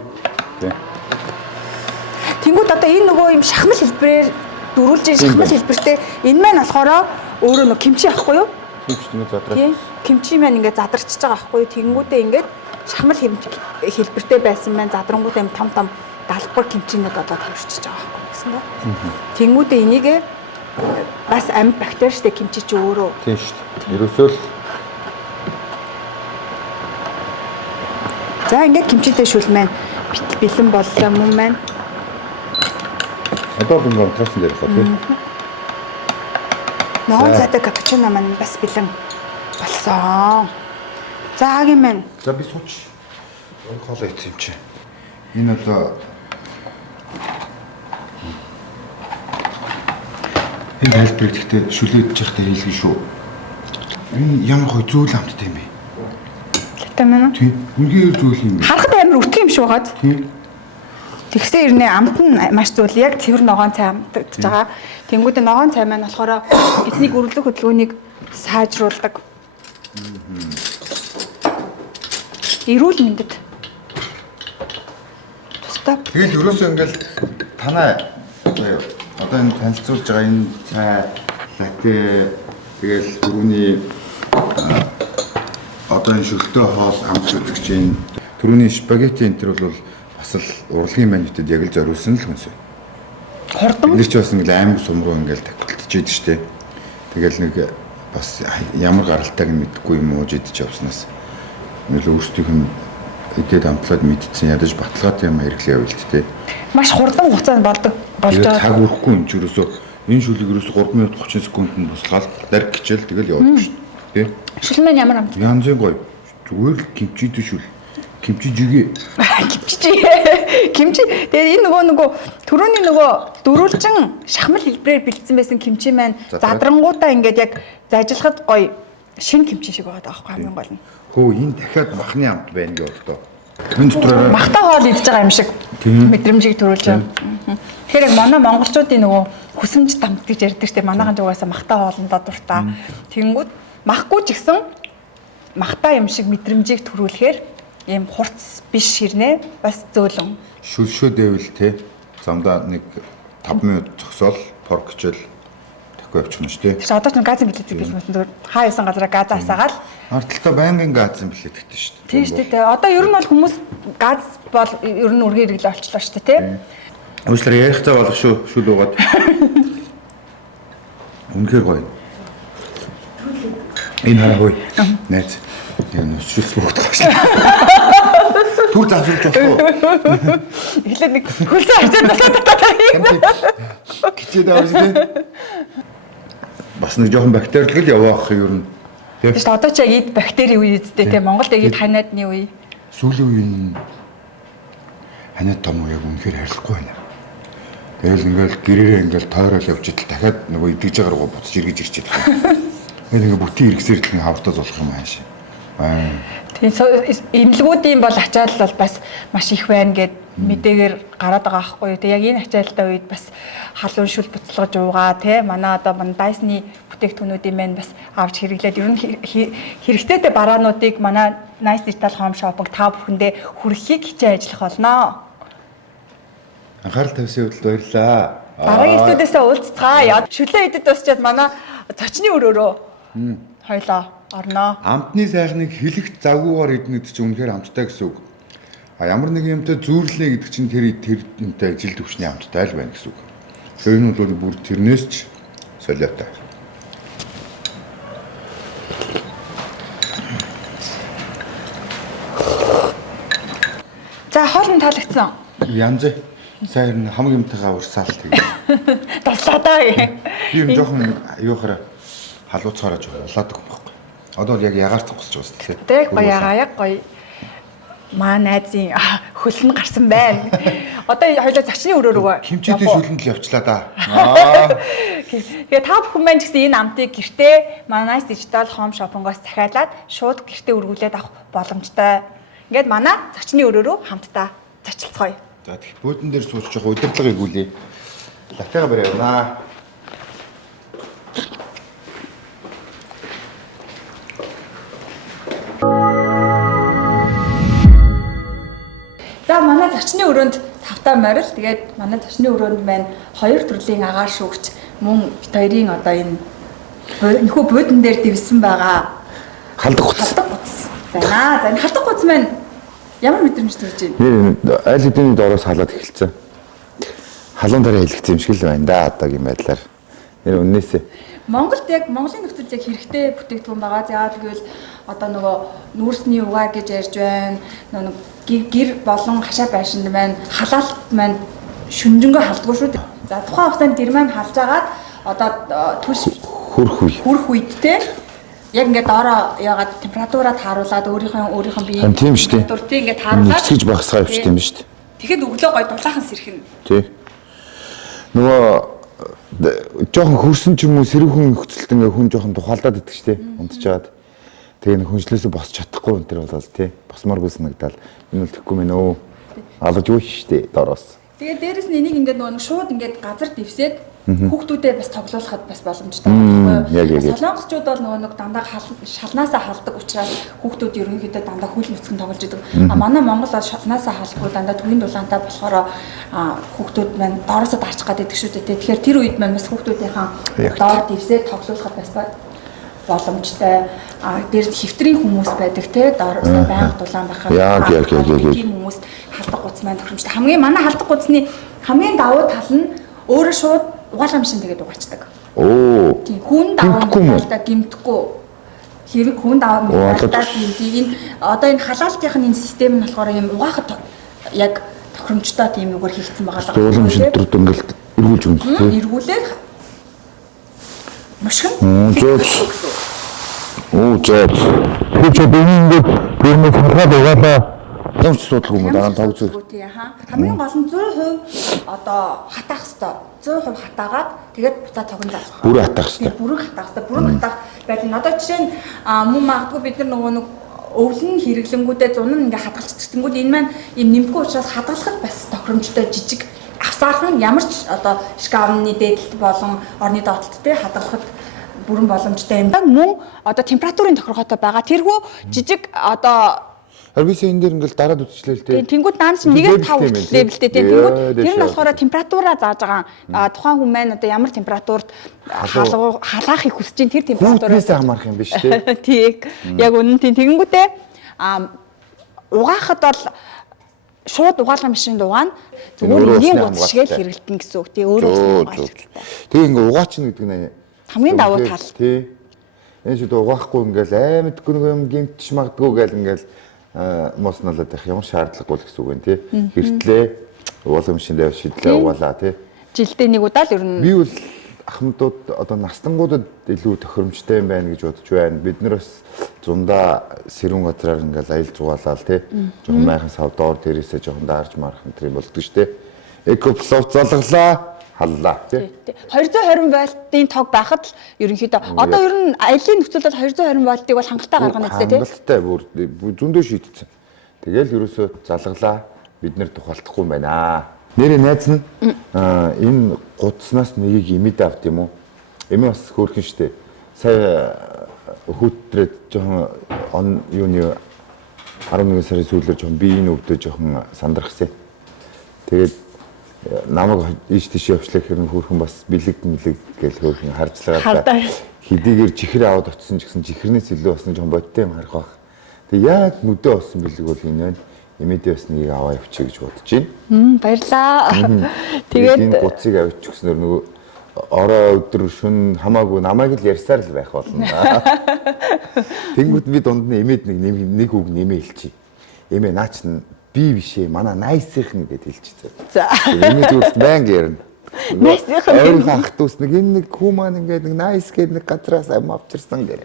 Тэнгүүд одоо энэ нөгөө юм шахмал хэлбэрээр дөрүүлж шахмал хэлбэртэй энэ маань болохоор өөрөө нөгөө кимчи ахгүй юу? Кимчи нэг задраа. Тийм. Кимчи маань ингээд задарчж байгаа ахгүй юу? Тэнгүүдээ ингээд шахмал хэлбэртэй байсан маань задрангуудаа юм том галбар кимчинууд одоо тавьчихж байгаа ахгүй гэсэн доо. Тэнгүүдээ энийг бас амьд бактеритэй кимчи ч өөрөө. Тийм шүү дээ. Ерөөсөө л за ингээд кимчитэй шүл маань бэлэн боллоо мөн маань. одоо би нэг тоосон дээр хаа тийм. Ногоон цайтай капучино маань бас бэлэн болсон. За агийн маань. За би сууч. Хоолоо ич юм чи. Энэ одоо энэ хэлбэр гэхдээ шүлээд чихтэй хийлгэн шүү. Энэ ямар хөө зүйл амттай юм бэ? Латаа маань. Тийм. Үнээр зүйл юм. Харахад амар өтгөн юм шүү гад. Тийм. Тэгсэн ирнэ амт нь маш зүйл яг цэвэр ногоон цай амтдаж байгаа. Тэнгүүдээ ногоон цай маань болохоор эзнийг өрлөх хөдөлгөөнийг сайжруулдаг. Эрүүл мэндэд тустай. Тэгэл ерөөсөө ингээл танаа одоо энэ танилцуулж байгаа энэ цай латте тэгэл түрүүний одоо энэ шөлтөө хоол амт үзэгчийн түрүүний спагетти энэ төр бол бас л урлагийн менютэд яг л зориулсан л хүнс. Хордон. Тэр ч бас нэг аим сумруу ингээл тавьчихж идэв штэ. Тэгэл нэг бас ямар гаралтайг нь мэдэхгүй юм уу жидэж явснаас нөлөө өөрсдийнх нь эдээд амтлаад мэдсэн ядаж баталгаатай юм хэрэглээ явуул л тээ. Маш хурдан хугацаанд болдог болж байгаа. Цаг үрхгүй юм ч ерөөсөө энэ шүлийг ерөөсөө 3 минут 30 секундэд босгаал дарг гिचэл тэгэл явдаг шүү дээ. Шүл маань ямар амт? Янзын гоё. Зүгээр л кимчитэй шүл. Кимчи жигээ. Кимчи. Тэгээд энэ нөгөө түрүүний нөгөө дөрүүлжин шахмал хэлбэрээр бэлдсэн байсан кимчи маань задрангуудаа ингээд яг зажиглахад гоё шин кимчи шиг байгаа даахгүй хамгийн гол нь. Хөө энэ дахиад махны амт байна гэж бодлоо. Энэ дотроо махта хоол идж байгаа юм шиг мэдрэмжийг төрүүлж байна. Тэгэхээр яг манай монголчуудын нөгөө хүсэмж дамт гэж ярьдаг штеп манайхан ч угаасаа махта хоолндоо дуртай. Тэнгүүд махгүй ч гэсэн махта юм шиг мэдрэмжийг төрүүлэхээр ийм хурц биш ширнэ бас зөөлөн. шүлшөө дэвэл те замдаа нэг 5 минут зогсоол порк хичээл тэгэхгүй явчихна шүү дээ. Тэгэхээр одоо ч газын билет гэлмэсэн зүгээр хаа ясан газараа газ асаагаал. Ардталтаа байнгын газын билет гэдэг шүү дээ. Тийм шүү дээ. Одоо ер нь бол хүмүүс газ бол ер нь үргээр хэрэглээ олчлоо шүү дээ, тийм. Уучлаарай ярих цаа болох шүү шүл угаад. Үнэхээр гоё. Энэ хараа хөөе. Найз. Энэ шүлс бүгд гоё. Түр завсарч болохгүй. Эхлээд нэг хөлсөө хажууд насаад Кичээд авах тийм. Бас нэг жоохон бактериологи л яваах юм ер нь. Тийм шүү дээ. Одоо ч яг эд бактери үе үсттэй тийм. Монголд яг эд ханиадны үе. Сүүлийн үеийн ханиад том уу яг үнэхээр харилцахгүй байна. Тэгэл ингээл гэрээрээ ингээл тойрол явж идэл дахиад нөгөө идэж байгаа руу буцаж эргэж ирчихэд байна. Тэгэл ингээ бүтэн эргэсээр л хавтаж болох юм аашаа. Тийм имлгүүдийн бол ачаал бол бас маш их байна гэд мэдээгээр гараад байгаа байхгүй юу. Тэг яг энэ ачаалтай үед бас халуун шүл буцалгаж уугаа тий. Манай одоо Дайсны бүтээгдэхүүнүүдийн маань бас авч хэрэглээд ер нь хэрэгтэйтэй бараануудыг манай Nice Digital Home Shopping та бүхэндээ хүргэхийг хичээн ажиллах болно. Анхаарал тавьсан хувьд баярлалаа. Дараагийн студиэсээ уулзцгаая. Шүлээ идэд дуусчаад манай зочны өрөөрөө Хоёлоо орноо. Амтны сайхныг хэлэхт завгүйгээр идэх гэдэг чинь үнэхээр амттай гэсэн үг. Ямар нэгэн юмтай зүүрлэнэ гэдэг чинь тэр юмтай жил төвчний амттай л байна гэсэн үг. Тэгэхээр энэ бол бүр тэрнээс ч солиотой. За хоол нь таалагдсан. Янз сайн хамаг юмтайгаа урсаал тэгээ. Дуслаа даа. Би юм жоохон юухаараа халууцаараа жоохон улаадаг юм байна. Одоо бол яг ягаартах гэж байна шүү дээ. Тэг гоё ягаа яг гоё. Маа найзын хөлн гарсан байна. Одоо хоёлаа зочны өрөө рүү. Химчээдээ шүлэнд л явчлаа да. Тэгээ та бүхэн маань ч гэсэн энэ амтыг гэртээ манай Digital Home Shopping-оос захиалаад шууд гэртээ өргүүлээд авах боломжтой. Ингээд манай зочны өрөө рүү хамтдаа зочлцгоё. За тэгэх буудан дээр сууж жоохон удирдлага игүүлээ. Латега барь явнаа. За манай зочны өрөөнд тавтаа морил. Тэгээд манай зочны өрөөнд маань хоёр төрлийн агаар шүүгч мөн бит хоёрын одоо энэ нөхөө буудан дээр дэвсэн байгаа Халдаг хуц. байна. За энэ халдаг хуц маань ямар мэдрэмж төрж байна? Нэр аль хэдийн доороос халаад эхэлсэн. Халуун дараа хэлэгдсэн юм шиг л байна да одоогийн байдлаар. Нэр үннээсээ. Монголд яг Монголын нөхцөлд яг хэрэгтэй бүтээгдэхүүн байгаа. За тэгвэл одоо нөгөө нүүрсний угаар гэж ярьж байна. Нөгөө гэр болон хашаа байшинд маань халаалт маань шүнжэнгөө халдгүй шүү дээ. За тухайн хугацаанд гэр маань халж агаад одоо түлш хөрөх үед те яг ингээд доороо яагаад температураа тааруулаад өөрийнхөө биеийн температурыг ингээд тааруулаад нэгсгэж багсгаа явчих юм шүү дээ. Тэгэхэд өглөө гой дулаахан сэрхэн. Тий. Нөгөө жоохон хөрсөн ч юм уу сэрүүхэн нөхцөлд ингээ хүн жоохон тухайлдаад идэх штеп унтж жаад тэгээ хүнчлээсээ босч чадахгүй энэ төр болол тий босморгүй санагдал энэ бол тэхгүй мэн өө алж юу штеп доороос тэгээ дээрэс нь энийг ингээ нөгөө шууд ингээ газар дэвсээд хүүхдүүдэд бас тоглуулахад бас боломжтой байхгүй юу солонгосчууд бол нөгөө дандаа шалнаасаа халдаг учраас хүүхдүүд ерөнхийдөө дандаа хөл нүцгэн тоглож идэг манай Монгол бол шалнаасаа халахгүй дандаа төвийн дулаантай болохоор хүүхдүүд маань доороосоо дарчих гадаг шүү дээ тэгэхээр тэр үед маань бас хүүхдүүдийнхаа доор дэвсээд тоглуулахад бас боломжтой дээр хэвтрийн хүмүүс байдаг те доороосоо байнга дулаан байхад тийм хүмүүс халдаг гуц маань тохиромжтой хамгийн манай халдаг гуцны хамгийн давуу тал нь өөрөө шууд угаалгын машин тэгээд угаачдаг. Оо. Тийм хүн даваа гимтэхгүй. Хэрэг хүн даваа мэдээлэлтэй тийм энэ одоо энэ халаалтын энэ систем нь болохоор юм угаахад яг тохиромжтой тийм үгээр хийгдсэн байгаа даа. Угаалгын машин төрөд ингээл эргүүлж өгнө тийм. Эргүүлээд мушгин. Оо зөө. Хөөч бингээд тэрнээс халаад угаалаа. Томч судлах юм дараа нь тавцгүй. Хамгийн гол нь 100% одоо хатаах хэвээр 100% хатаагаад тэгээд буцаа тогон залах. Бүрэн хатаах хэвээр. Бүрэн хатаах хэвээр. Бүрэн хатаах байл. Одоо жишээ нь мөн магадгүй бид нар нөгөө нэг өвлөн хэрэглэнгүүдээ зун нь ингээ хадгалчихдаг. Тэнгүүд энэ маань юм нэмэхгүй учраас хадгалахад бас тохиромжтой жижиг авсаархан ямар ч одоо шкафны дээдлэлт болон орны доотлолт те хадгалахад бүрэн боломжтой юм. Мөн одоо температурын тохиргоотой байгаа. Тэрхүү жижиг одоо Харвис энэ дээр ингээл дараад үтчлээ л дээ. Тэнгүүд наанч 1-5 левелтэй тийм. Тэнгүүд тэр нь болохоор температураа зааж байгаа. Тухайн хүн маань одоо ямар температурт халаахыг хүсэж чинь тэр температураас хамаарах юм биш тий. Тийг яг үнэн тийм. Тэгэнгүүтээ угаахад бол шууд угаалгын машинд угаана. Зүгээр энгийн гуц шиг л хэрэглэдэг гэсэн үг тий. Өөрөө Тэгээ ингээ угаачна гэдэг нь хамгийн давуу тал. Тий. Энэ шүүд угаахгүй ингээл аймдгүй нэг юм гимтч магадгүй гэл ингээл мос налаад байх ямар шаардлагагүй л гэсэн үг байна тий. Хэртлээ угаалгын машинд шидлээ угаалаа тий. Жилдээ нэг удаа л ер нь би бол ахмадууд одоо настангуудад илүү тохиромжтой юм байна гэж бодож байна. Бид нар бас зундаа сэрүүн газраар ингээл аялал зугаалаа тий. Жохон майхан сав доор дээрээсээ жохон даарж марах энэ төр болдгоо штэ. Экоплов залглаа халлаа тий. 220 вольтын тог байхад л ерөнхийдөө одоо ер нь аялын нөхцөл бол 220 вольтыг бол хангалттай гаргана гэсэн тий. Хангалттай бүр зөндөө шийдсэн. Тэгэл ерөөсөө залглаа бид нар тухайлдахгүй юм байна. Нэрээ найз нь энэ гудснаас нэгийг имэд авт юм уу? Эмээ бас хөөрхөн штэ. Сая хүүтрээд жоохон юуны 11 сарын сүүлээр жоохон биеийн өвдөө жоохон сандрахсан. Тэгээд намайг ийш тийш явчлаа хэрэг хөөрхөн бас бэлэг гэж хөөрхөн харжлагаа хэдийгээр чихэр аваад очсон ч гэсэн чихэрнээс илүү бас нэг жоохон бодтой юм харах байх. Тэгээ яг нүдэ болсон бэлэг бол энэ байна. Эмээдээ бас нэг аваа явчих гэж бодож байна. Баярлаа. Тэгээд энэ гуцыг авчих гэснээр нөгөө ороо өдөр шөн хамаагүй намайг л ярьсаар л байх болно. Тэнгүүд би дунд нь эмээд нэг үг нэмээ хэлчихье. Эмээ наа чинь би бишээ манай найсынхан гэд хэлчихье. За. Эмээд үрс байнг ярина. Найсынхан. Өөр хах дүүс нэг энэ нэг хүмүүс ингээд нэг найс гэдэг нэг газраас ам авчирсан гэх.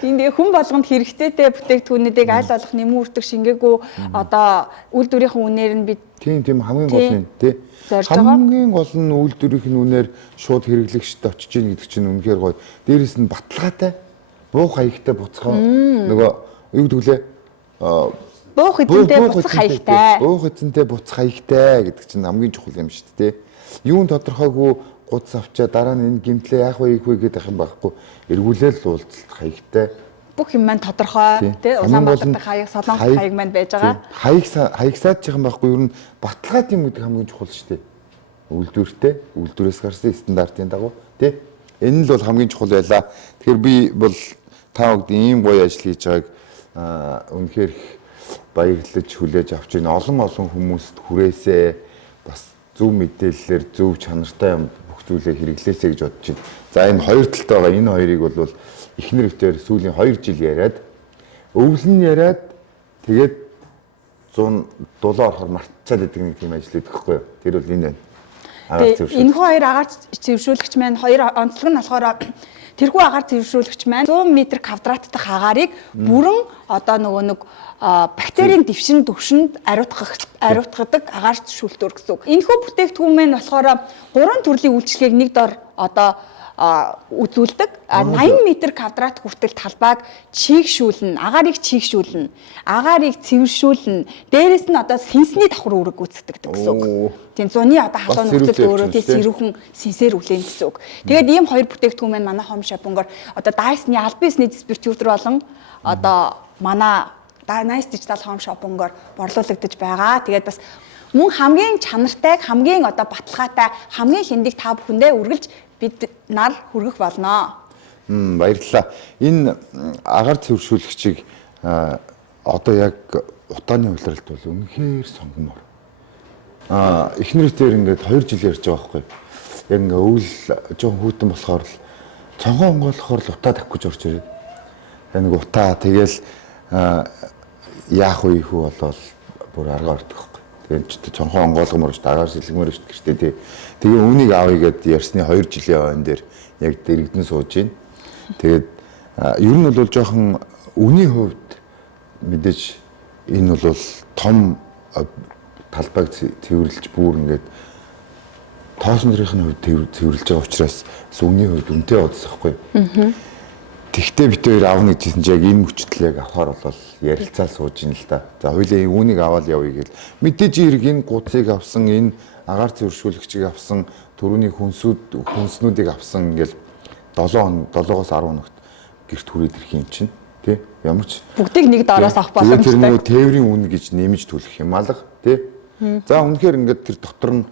Энд хүн болгонд хэрэгцээтэй бүтээгдэхүүнүүдийг аль болох нэмэн үрдэг шингээгүй одоо үйлдвэрийн үнээр нь бид тийм хамгийн гол нь тий. Хамгийн гол нь үйлдвэрийн үнээр шууд хэрэглэгчд очиж ийн гэдэг чинь үнэхээр гоё. Дээрээс нь баталгаатай буух хаягтай буцах нөгөө юу гэдэг лээ буух эзэнтэй буцах хаягтай. Буух эзэнтэй буцах хаягтай гэдэг чинь хамгийн чухал юм шүү дээ. Юун тодорхойгүй гуц авчаа дараа нь энэ гимтлээ яах вэ гэдэг юм байхгүй. Эргүүлэл уулзалт хаягтай. Бүх юм маань тодорхой тий Улаанбаатар хаяг Солонгос хаяг маань байж байгаа. Хаягсаад ч юм байхгүй ер нь баталгаад юм гэдэг хамгийн чухал шүү дээ. Үйлдвэрээс гарсан стандартын дагуу тий. Энэ л бол хамгийн чухал байлаа. Тэгэхээр би бол та бүгд ийм гоё ажил хийж байгааг үнэхээр баярлаж хүлээж авч байна. Олон хүмүүст хүрээсээ бас зөв мэдээллээр зөв чанартай юм бүх зүйлээ хэрэглээсэй гэж бодож байна. За энэ хоёр талтай байгаа. Энэ хоёрыг бол эхнэр өвчтөр сүүлийн 2 жил яриад өвлөн яриад тэгээд 107 орохоор мартчихад байдаг нэг тийм ажил гэдэг хэвгүй юу. Тэр бол энэ байна. Энэ хоёр агаар цэвэршүүлэгч маань хоёр онцлог нь болохоор тэрхүү агаар цэвэршүүлэгч маань 100 м квадраттай агаарыг бүрэн одоо нөгөө нэг бактерийн дэвшин төвшөнд ариутгадаг агаар шүүлтүүр гэсэн үг. Энэхүү бүтээгдэхүүн маань болохоор 3 төрлийн үйлчлэгийг нэг дор одоо үзүүлдэг. 80 м квадрат хүртэл талбайг чийгшүүлнэ, агаарыг чийгшүүлнэ, агаарыг цэвэршүүлнэ. Дээрээс нь одоо сэнсний давхар үүрэг гүйцэтгэдэг гэсэн үг. Тийм зуны одоо халуун нөхцөл өөрөө тийм сэрүүхэн сэнсээр үлээн гэсэн үг. Тэгээд ийм хоёр бүтээгдэхүүн маань манай Home Shopping-оор одоо Dyson-ы аль бисний дистрибьютор болон одоо манай Nice Digital Home Shopping-оор борлуулагдаж байгаа. Тэгээд бас мөн хамгийн чанартай, хамгийн одоо баталгаатай, хамгийн хиндэг та бүхэндээ үргэлж бид нар хүргэх болно. Баярлалаа. Энэ агаар цэвэршүүлэгчийг одоо яг утааны улиралд бол үнэхээр сонгомоор. Эхнэрээр ингээд 2 жил ярьж байгаа байхгүй. Яг ингээ өвөл жоон хүүтэн болохоор л цонхоо онгойлохоор л утаа тавих гэж орж ирээд. Яг нэг утаа тэгэл яах вэ хүү болол бүр арга ордог байхгүй. Тэгээд ч цонхоо онгойлгомоор ш агаар сэлгмээр ш гэртээ тий. Тэгээ үүнийг авъя гэд ярьсны 2 жилийн хойно дээр яг дэрэгдэн сууж гин. Тэгээд ер нь бол жоохон үнийн хувьд мэдээж энэ бол том талбайг цэвэрлж бүр ингээд тоосон дөрийн хувьд цэвэрлж байгаа учраас үнийн хувьд үнэтэй бодсон байхгүй. Тэгтээ бит хоёр аавна гэжсэн чи яг энэ мөчтөл яг авахар бол ярилцаа сууж ин л да. За хоёлаа үүнийг аваад явъя гэл. Мэдээж хэрэг энэ гуцыг авсан, энэ агаар цэвэршүүлэгчийг авсан, төрөний хүнснүүдийг авсан ингээл 7-7-оос 10 хоногт гэрт хүрээд ирэх юм чинь тий. Ямар ч бүгдийг нэг доороос авах боломжтой. Тэр нөгөө тээврийн үн гэж нэмж төлөх юм алга тий. За үнэхээр ингээд тэр дотор нь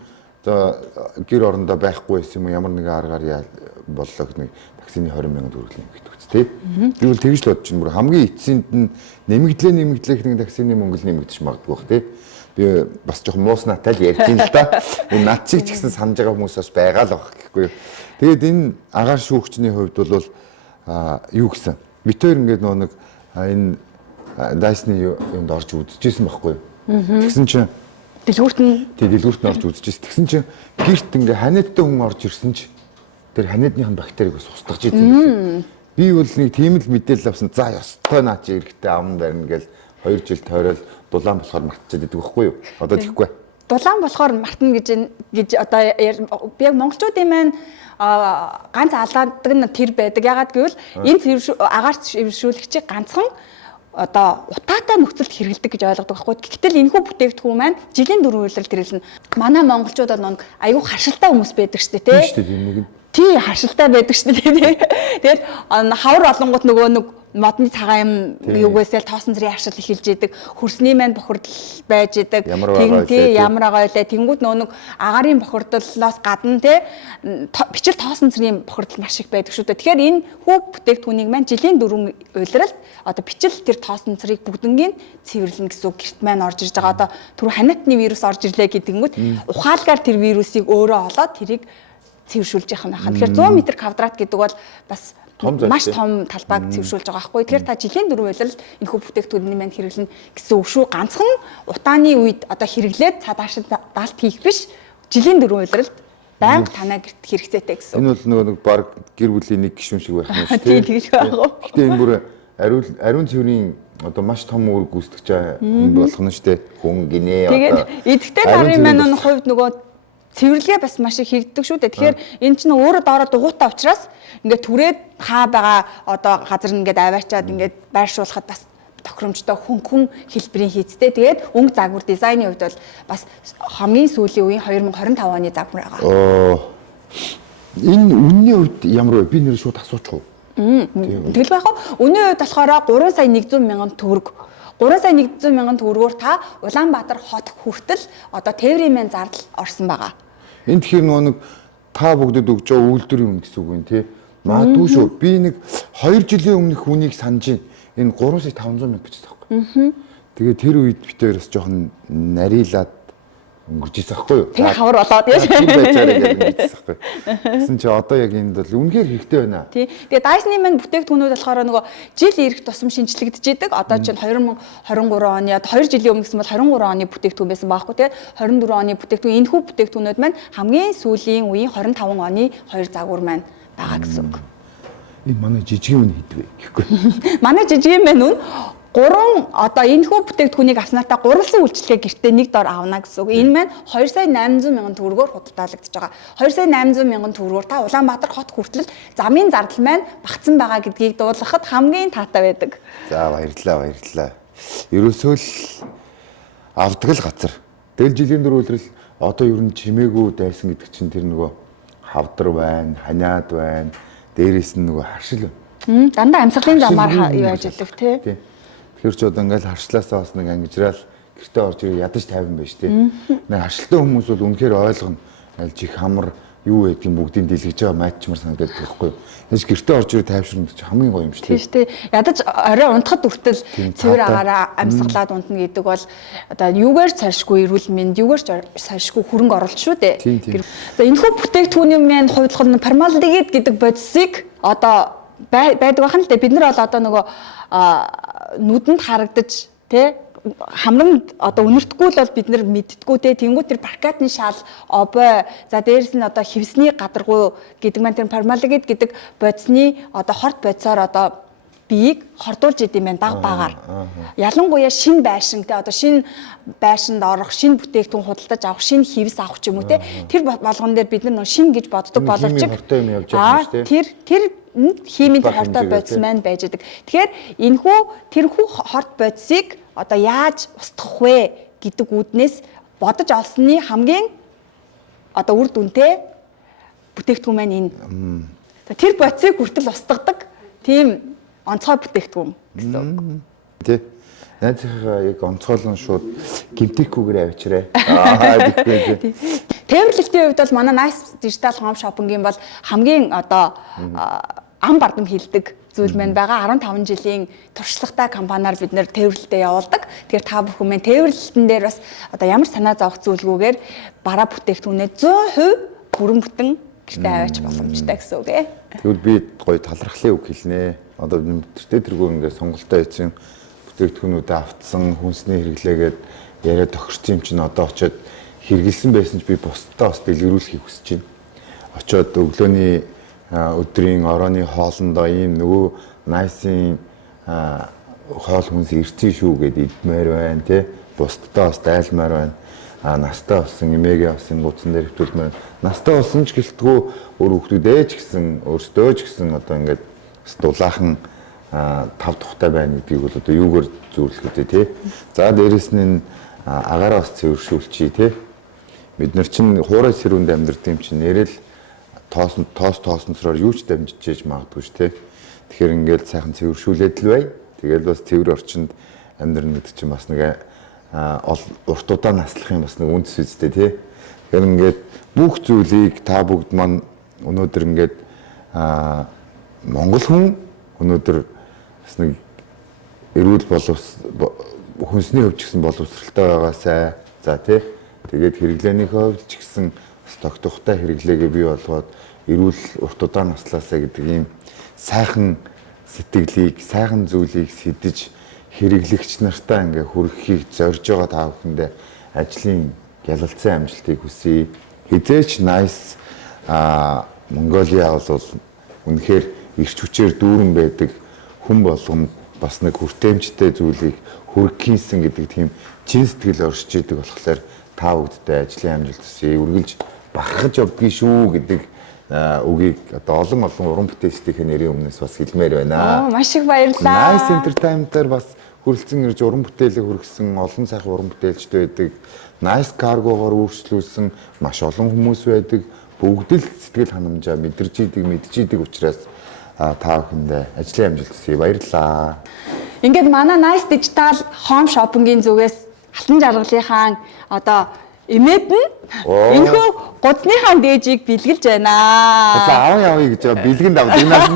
за гэр орондоо байхгүй байсан юм ямар нэгэн аргаар боллоо нэг таксины 20,000 төгрөг юм гэдэг үст тий. Би бол тэгж л бодож байна. Бүр хамгийн эцсинд нь нэмэгдлээ нэг таксины мөнгө л нэмэгдэж магадгүй бах тий. Би бас жоохон мууснатай л ярьж ин л да. Над чиг ч гэсэн санаж байгаа хүмүүс бас байгаа л баг гэхгүй юу. Тэгээд энэ агаар шүүгчний хувьд бол юу гэсэн бит хоёр ингээд нэг энэ Dyson-ы юмд орж үзчихсэн байхгүй юу. Тэгсэн чинь дэлгүүрт нь орж үзчихсэн. Тэгсэн чинь гэрт ингээ ханиадтай хүн орж ирсэн чинь тэр ханиадных нь бактерийг бас устгаж идэв. Би бол нэг тийм л мэдээлэл авсан. За ёстой наа чи эрэхтэй аман барина гэл 2 жил тойрол дулаан болохоор мартчихад идэв байхгүй юу. Одоо тэгхгүй. Дулаан болохоор мартна гэж одоо би яг монголчуудын маань ганц алаадаг нь тэр байдаг. Ягаад гэвэл энэ агаар цэвэршүүлэгчийг ганцхан одоо утаатай нөхцөлд хэрэгэлдэг гэж ойлгодог байхгүй. Гэтэл энэхүү бүтээгдэхүүн маань жилийн 4 үйлрэл хэрэглэнэ. Манай монголчууд бол аюу харшилтай хүмүүс байдаг шүү дээ, тий. Тий, харшилтай байдаг шүү дээ. Тэгээд хавар олонгууд нөгөө модны цагаан юм юугээс л тоосон цэрийн харшил эхэлж идэг. Хөрсний маань бохирдол байж идэг. Ямар байгаа вэ? Тэнгүүд нэг агарын бохирдлоос гадна те бичил тоосон цэрийн бохирдол маш их байдаг шүү дээ. Тэгэхээр энэ хүү бүтээгдэхүүнийг маань жилийн 4 улиралд одоо бичил тэр тоосон цэрийг бүгднгийн цэвэрлэнэ гэсэн үг гэрт маань орж ирж байгаа. Одоо түр ханиатны вирус орж ирлээ гэдэнгүүт ухаалгаар тэр вирусыг өөрөө олоод тэрийг цэвэршүүлж яах юм байна. Тэгэхээр 100 м квадрат гэдэг бол бас маш том талбайг цэвэршүүлж байгаа байхгүй. Тэгэхээр та жилийн 4 улиралд энэ хүү бүтээгдэхүүнийг маань хэрэглэнэ гэсэн үг шүү. Ганцхан утааны үед одоо хэрэглээд цааш даалт хийх биш. Жилийн 4 улиралд байнга танаа гэрт хэрэгцээтэй гэсэн. Энэ бол нэг баг гэр бүлийн нэг гишүүн шиг байх юм шүү дээ. Тийм тэгж байгаа. Гэтэ энэ бүр ариун цэврийн одоо маш том үүрэг гүйцэтгэж болгоно шүү дээ. Хүн гинэ одоо. Тэгээд эдгтэй нарын маань хувьд нөгөө цэвэрлэгээ бас маш их хэрэгдэг шүү дээ. Тэгэхээр энэ чинь өөрөө доороо дугуйтай учраас ингээд түрээд хаа байгаа одоо газар ингээд аваачаад ингээд байршуулахад бас тохиромжтой хүн хэлбэрийн хийцтэй. Тэгээд өнгө загвар дизайны хувьд бол бас хамгийн сүүлийн үеийн 2025 оны загвар байгаа. Энэ үнний хувьд ямар вэ? Би нэр шууд асуучих уу? Тэгэл байх уу? Үнийн хувьд болохоор 3 сая 100 мянган төгрөг. 3 сая 100 мянган төгрөгөөр та Улаанбаатар хот хүртэл одоо тээврийн маань зардал орсон байгаа. Энэ тэгэхээр нэг та бүгдэд өгж байгаа үйлдвэрийн үнэ гэсэн үг юм тий. Магадгүй шүү. Би нэг 2 жилийн өмнөх үнийг санаж байна. Энэ 3 сая 500 мянга бичсэн байхгүй. Тэгээ тэр үед бид хоёроос жоохон нарийнлаад өнгөрч ирсэн байхгүй юу? Тэгээ хавар болоод яа. Тийм байцаараа гэж бичсэн байхгүй. Гэсэн чи одоо яг энд бол үнэхээр хэрэгтэй байна. Тий. Тэгээ Dyson-ийн маань бүтээгдэхүүнүүд болохоор нөгөө жил ирэх тусам шинжлэгдэж идэг. Одоо чинь 2023 оны одоо 2 жилийн өмнө гэсэн бол 23 оны бүтээгдэхүүн байсан байхгүй тий. 24 оны бүтээгдэхүүн энэ хүү бүтээгдэхүүнүүд маань хамгийн сүүлийн үеийн 25 оны 2 загвар маань байгаа гэсэн үг. Энэ манай жижигэн үн хийдвэ гэхгүй. Манай жижигэн маань үн 3 одоо энэ хүү бүтээгдэхүүнийг авснартаа гурвалсан үйлчлэгээ гэртээ нэг дор авна гэсэн үг. Энэ маань 2 сая 800 мянган төгрөгөөр худалдаалагдаж байгаа. 2 сая 800 мянган төгрөгөөр та Улаанбаатар хот хүртэл замын зардал маань багассан байгаа гэдгийг дуулгахад хамгийн таатай байдаг. За баярлалаа. Ерөөсөө л авдаг л газар. Тэгэл жилийн 4 улирал одоо ер нь чимээгүй дайсан гэдэг чинь тэр нөгөө хавдар байна, ханиад байна. Дээрээс нь нөгөө харшил байна. Дандаа амьсгалын замаар юу ажиллах тий. Тэгэхээр ч одоо ингээл харшлаасаа бас нэг ангижраал гэртээ орж ирээ ядаж тайван байж тээ. Нэг харшилтай хүмүүс бол үнэхээр ойлгоно. Альж их хамар юу гэдгийг бүгдийг дэлгэж байгаа маачмар санагдаад байхгүй юу. Яаж гэртээ орж ирээ тайвширна гэж хамгийн гоё юм шүү дээ. Тийм шүү дээ. Ядаж орой унтахад хүртэл цэвэр агаараа амьсгалаад унтна гэдэг бол одоо юугаар царшгүй эрүүл мэнд, юугаар царшгүй хөрөнгө оруулалт шүү дээ. За энэ хүү бүтээгдэхүүний маань хувьдлах формалдегид гэдэг бодисыг одоо байдаг бахан л дээ. Бид нар бол одоо нөгөө нүдэнд харагдаж тий хамранд одоо үнэртггүй л бол бид нар мэдтгүү те. Тэнгүү тэр паркатны шал обой за дээрэс нь одоо хевсний гадаргуу гэдэг маань тэр формалдегид гэдэг бодисны одоо хорт бодисоор одоо биеийг хордуулж идэм байх даг багаар. Ялангуяа шин байшин те одоо шин байшинд орох, шин бүтээгдэхүүн худалдаж авах, шин хевс авах ч юм уу те. Тэр болгон дээр бид нар шин гэж боддог боловч тэр химийн хортой бодис маань байж идэг. Тэгэхээр энэхүү тэрхүү хорт бодисыг одоо яаж устгах вэ гэдэг үүднээс бодож олсны хамгийн одоо үр дүнтэй бүтээгдэхүүн маань энэ. Тэр бодисыг хүртэл устгадаг тийм онцгой бүтээгдэхүүн гэсэн үг. Тэ. Найзынхаа яг онцгойлон шууд гимтэхгүйгээр авчираа. Тээвэрлэлтийн хувьд бол манай Nice Digital Home Shopping-ийн бол хамгийн одоо ам бардам хилдэг зүйл маань байгаа 15 жилийн туршлагатай компаниар бид нэр тээвэрлэлтэд явуулдаг. Тэгэхээр та бүхэн маань тээвэрлэлтэн дээр бас одоо ямар санаа зовх зүйлгүйгээр бараа бүтээгдэхүүнээ 100% бүрэн бүтэн гэртээ аваач боломжтой гэсэн үг ээ. Тэгвэл би гоё талархлын үг хэлнэ. Одоо мэдэртэй тэргүй ингээд сонголтоо хийсэн бүтээгдэхүүнүүдээ автсан хүнсний хэрэглээгээд яриа тохирсон юм чинь одоо очиод хэрэгэлсэн байсан ч би бусдаа бас дэлгэрүүлэхийг хүсэж байна. Очиод өглөөний өдрийн орооны хоолндоо ийм нөгөө Nice-ийн хоол хүнс ирсэн шүү гэдээ идмээр байна тий. Бусдаа бас дайлмаар байна. Настай болсон эмээгээ бас энэ гуцсан дээр хөвтүүлмээр. Настай болсон ч гэлтгүү өөр хүүхдүүдээ ч гэсэн өөртөө ч гэсэн одоо ингээд дулаахан тав тухтай байна гэдгийг бол одоо юугаар зөвлөх үү тий. За дээрэс нь агаараа бас цэвэршүүлчихье тий. Бид нар чинь хуурай сэрүүнд амьдардаг юм чинь нэрэл тоосонцроор юу ч дамжиж магадгүй ш тий. Тэгэхээр ингээд сайхан цэвэршүүлээд л бай. Тэгэл бас цэвэр орчинд амьдрын гэдэг чинь бас нэг урт удаан наслахын бас нэг үндэс үстэй тий. Тэгэхээр ингээд бүх зүйлийг та бүгд маань өнөөдөр ингээд Монгол хүн өнөөдөр бас нэг эрүүл хүнсний хувьд ч гэсэн боловсралтай байгаасай. За тий. Тэгээд хэрэглээний хувьд ч гэсэн бас тогтвортой хэрэглээгээ бий болгоод эрүүл урт удаан наслаасаа гэдэг ийм сайхан сэтгэлийг, сайхан зүйлийг сэтэж хэрэглэгч нартаа ингээ хүргэхийг зорж байгаа та бүхэндээ ажлын гялалцсан амжилтыг хүсье. Хизээч nice Монголиа бол үнэхээр ирч хүчээр дүүрэн байдаг хүн болгонд бас нэг хүртээмжтэй зүйлийг хүргэхийнсэн гэдэг тийм чин сэтгэл оршиж идэг болохоор та бүдтэй ажлын амжилт хүсье. Үргэлж бахархаж явдгийн шүү гэдэг үгийг одоо олон уран бүтээлчдийн нэрийн өмнөөс бас хэлмээр байна. Маш их баярлалаа. Nice Entertainment-аар бас хүрэлцэн ирж уран бүтээлээ хүргэсэн олон сайхан уран бүтээлчд байдаг. Nice Cargo-гоор үйлчлүүлсэн маш олон хүмүүс байдаг. Бүгд л сэтгэл ханамжаа мэдж идэг учраас та бүхэндээ ажлын амжилт хүсье. Баярлалаа. Ингээд манай Nice Digital Home Shopping-ийн зүгээс алтан жаргалынхаа одоо эмээд нь энэхүү гудсныхаа дээжийг бэлгэлж байна. Авъя гэж бэлгэнд авдаг наа.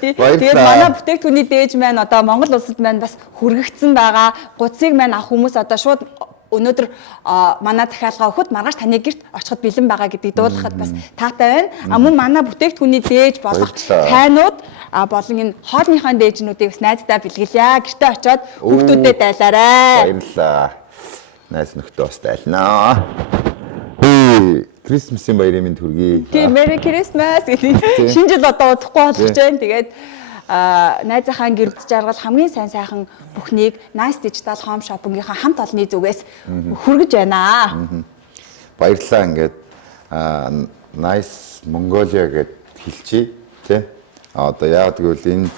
Тэгээд манай бүтээгдэхүүний дээж маань одоо Монгол улсад маань бас хүргэгдсэн байгаа. Гудсыг маань авах хүмүүс одоо шууд өнөөдөр манай захиалгаа өгөхөд маргааш таны гэрт очиход бэлэн байгаа гэдгийг дуулгахад бас таатай байна. Мөн манай бүтээгдэхүүний дээж болох цайнууд болон энэ хоолныхоо дээжнүүдийг бас найздаа бэлгэлье. Гэртээ очиод хүүхдүүдэд дайлаарай. Баярлалаа. Найз нөхдөд бас дайлнаа. Крисмсийн баярын мэнд хүргэе. Тийм, Merry Christmas гэдэг. Шинэ жил одоо удахгүй болж байна. Тэгээд найзынхаа гэрд жаргал хамгийн сайхан бүхнийг Nice Digital Home Shopping-ийнхаа хамт олонны зүгээс хүргэж байна. Баярлалаа ингээд Nice Mongolia гэд хэлчихье тий. Одоо яагаад гэвэл энэ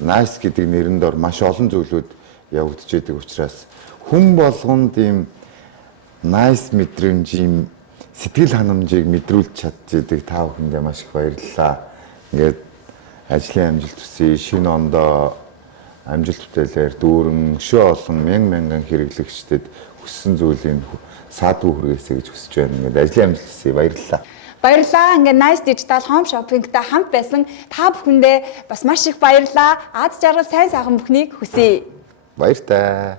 Nice гэдэг нэрэн дор маш олон зүйлүүд явагдаж байдаг учраас хүн болгонд ийм Nice мэдрэмж ийм сэтгэл ханамжийг мэдрүүлж чаддаг та бүхэндээ маш их баярлалаа. Ингээд ажлын амжилт хүсье. Шинэ ондоо амжилт бүтээлээр дүүрэн өшөө олон мянган хэрэглэгчдэд хүссэн зүйлийг саадгүй хүргээсэй гэж хүсэж байна. Ингээд ажлын амжилт хүсье. Баярлалаа. Баярлалаа. Ингээд Nice Digital Home Shopping-тай хамт байсан та бүхэндээ бас маш их баярлалаа. Аз жаргал сайн сайхан бүхнийг хүсье. Баяр таа.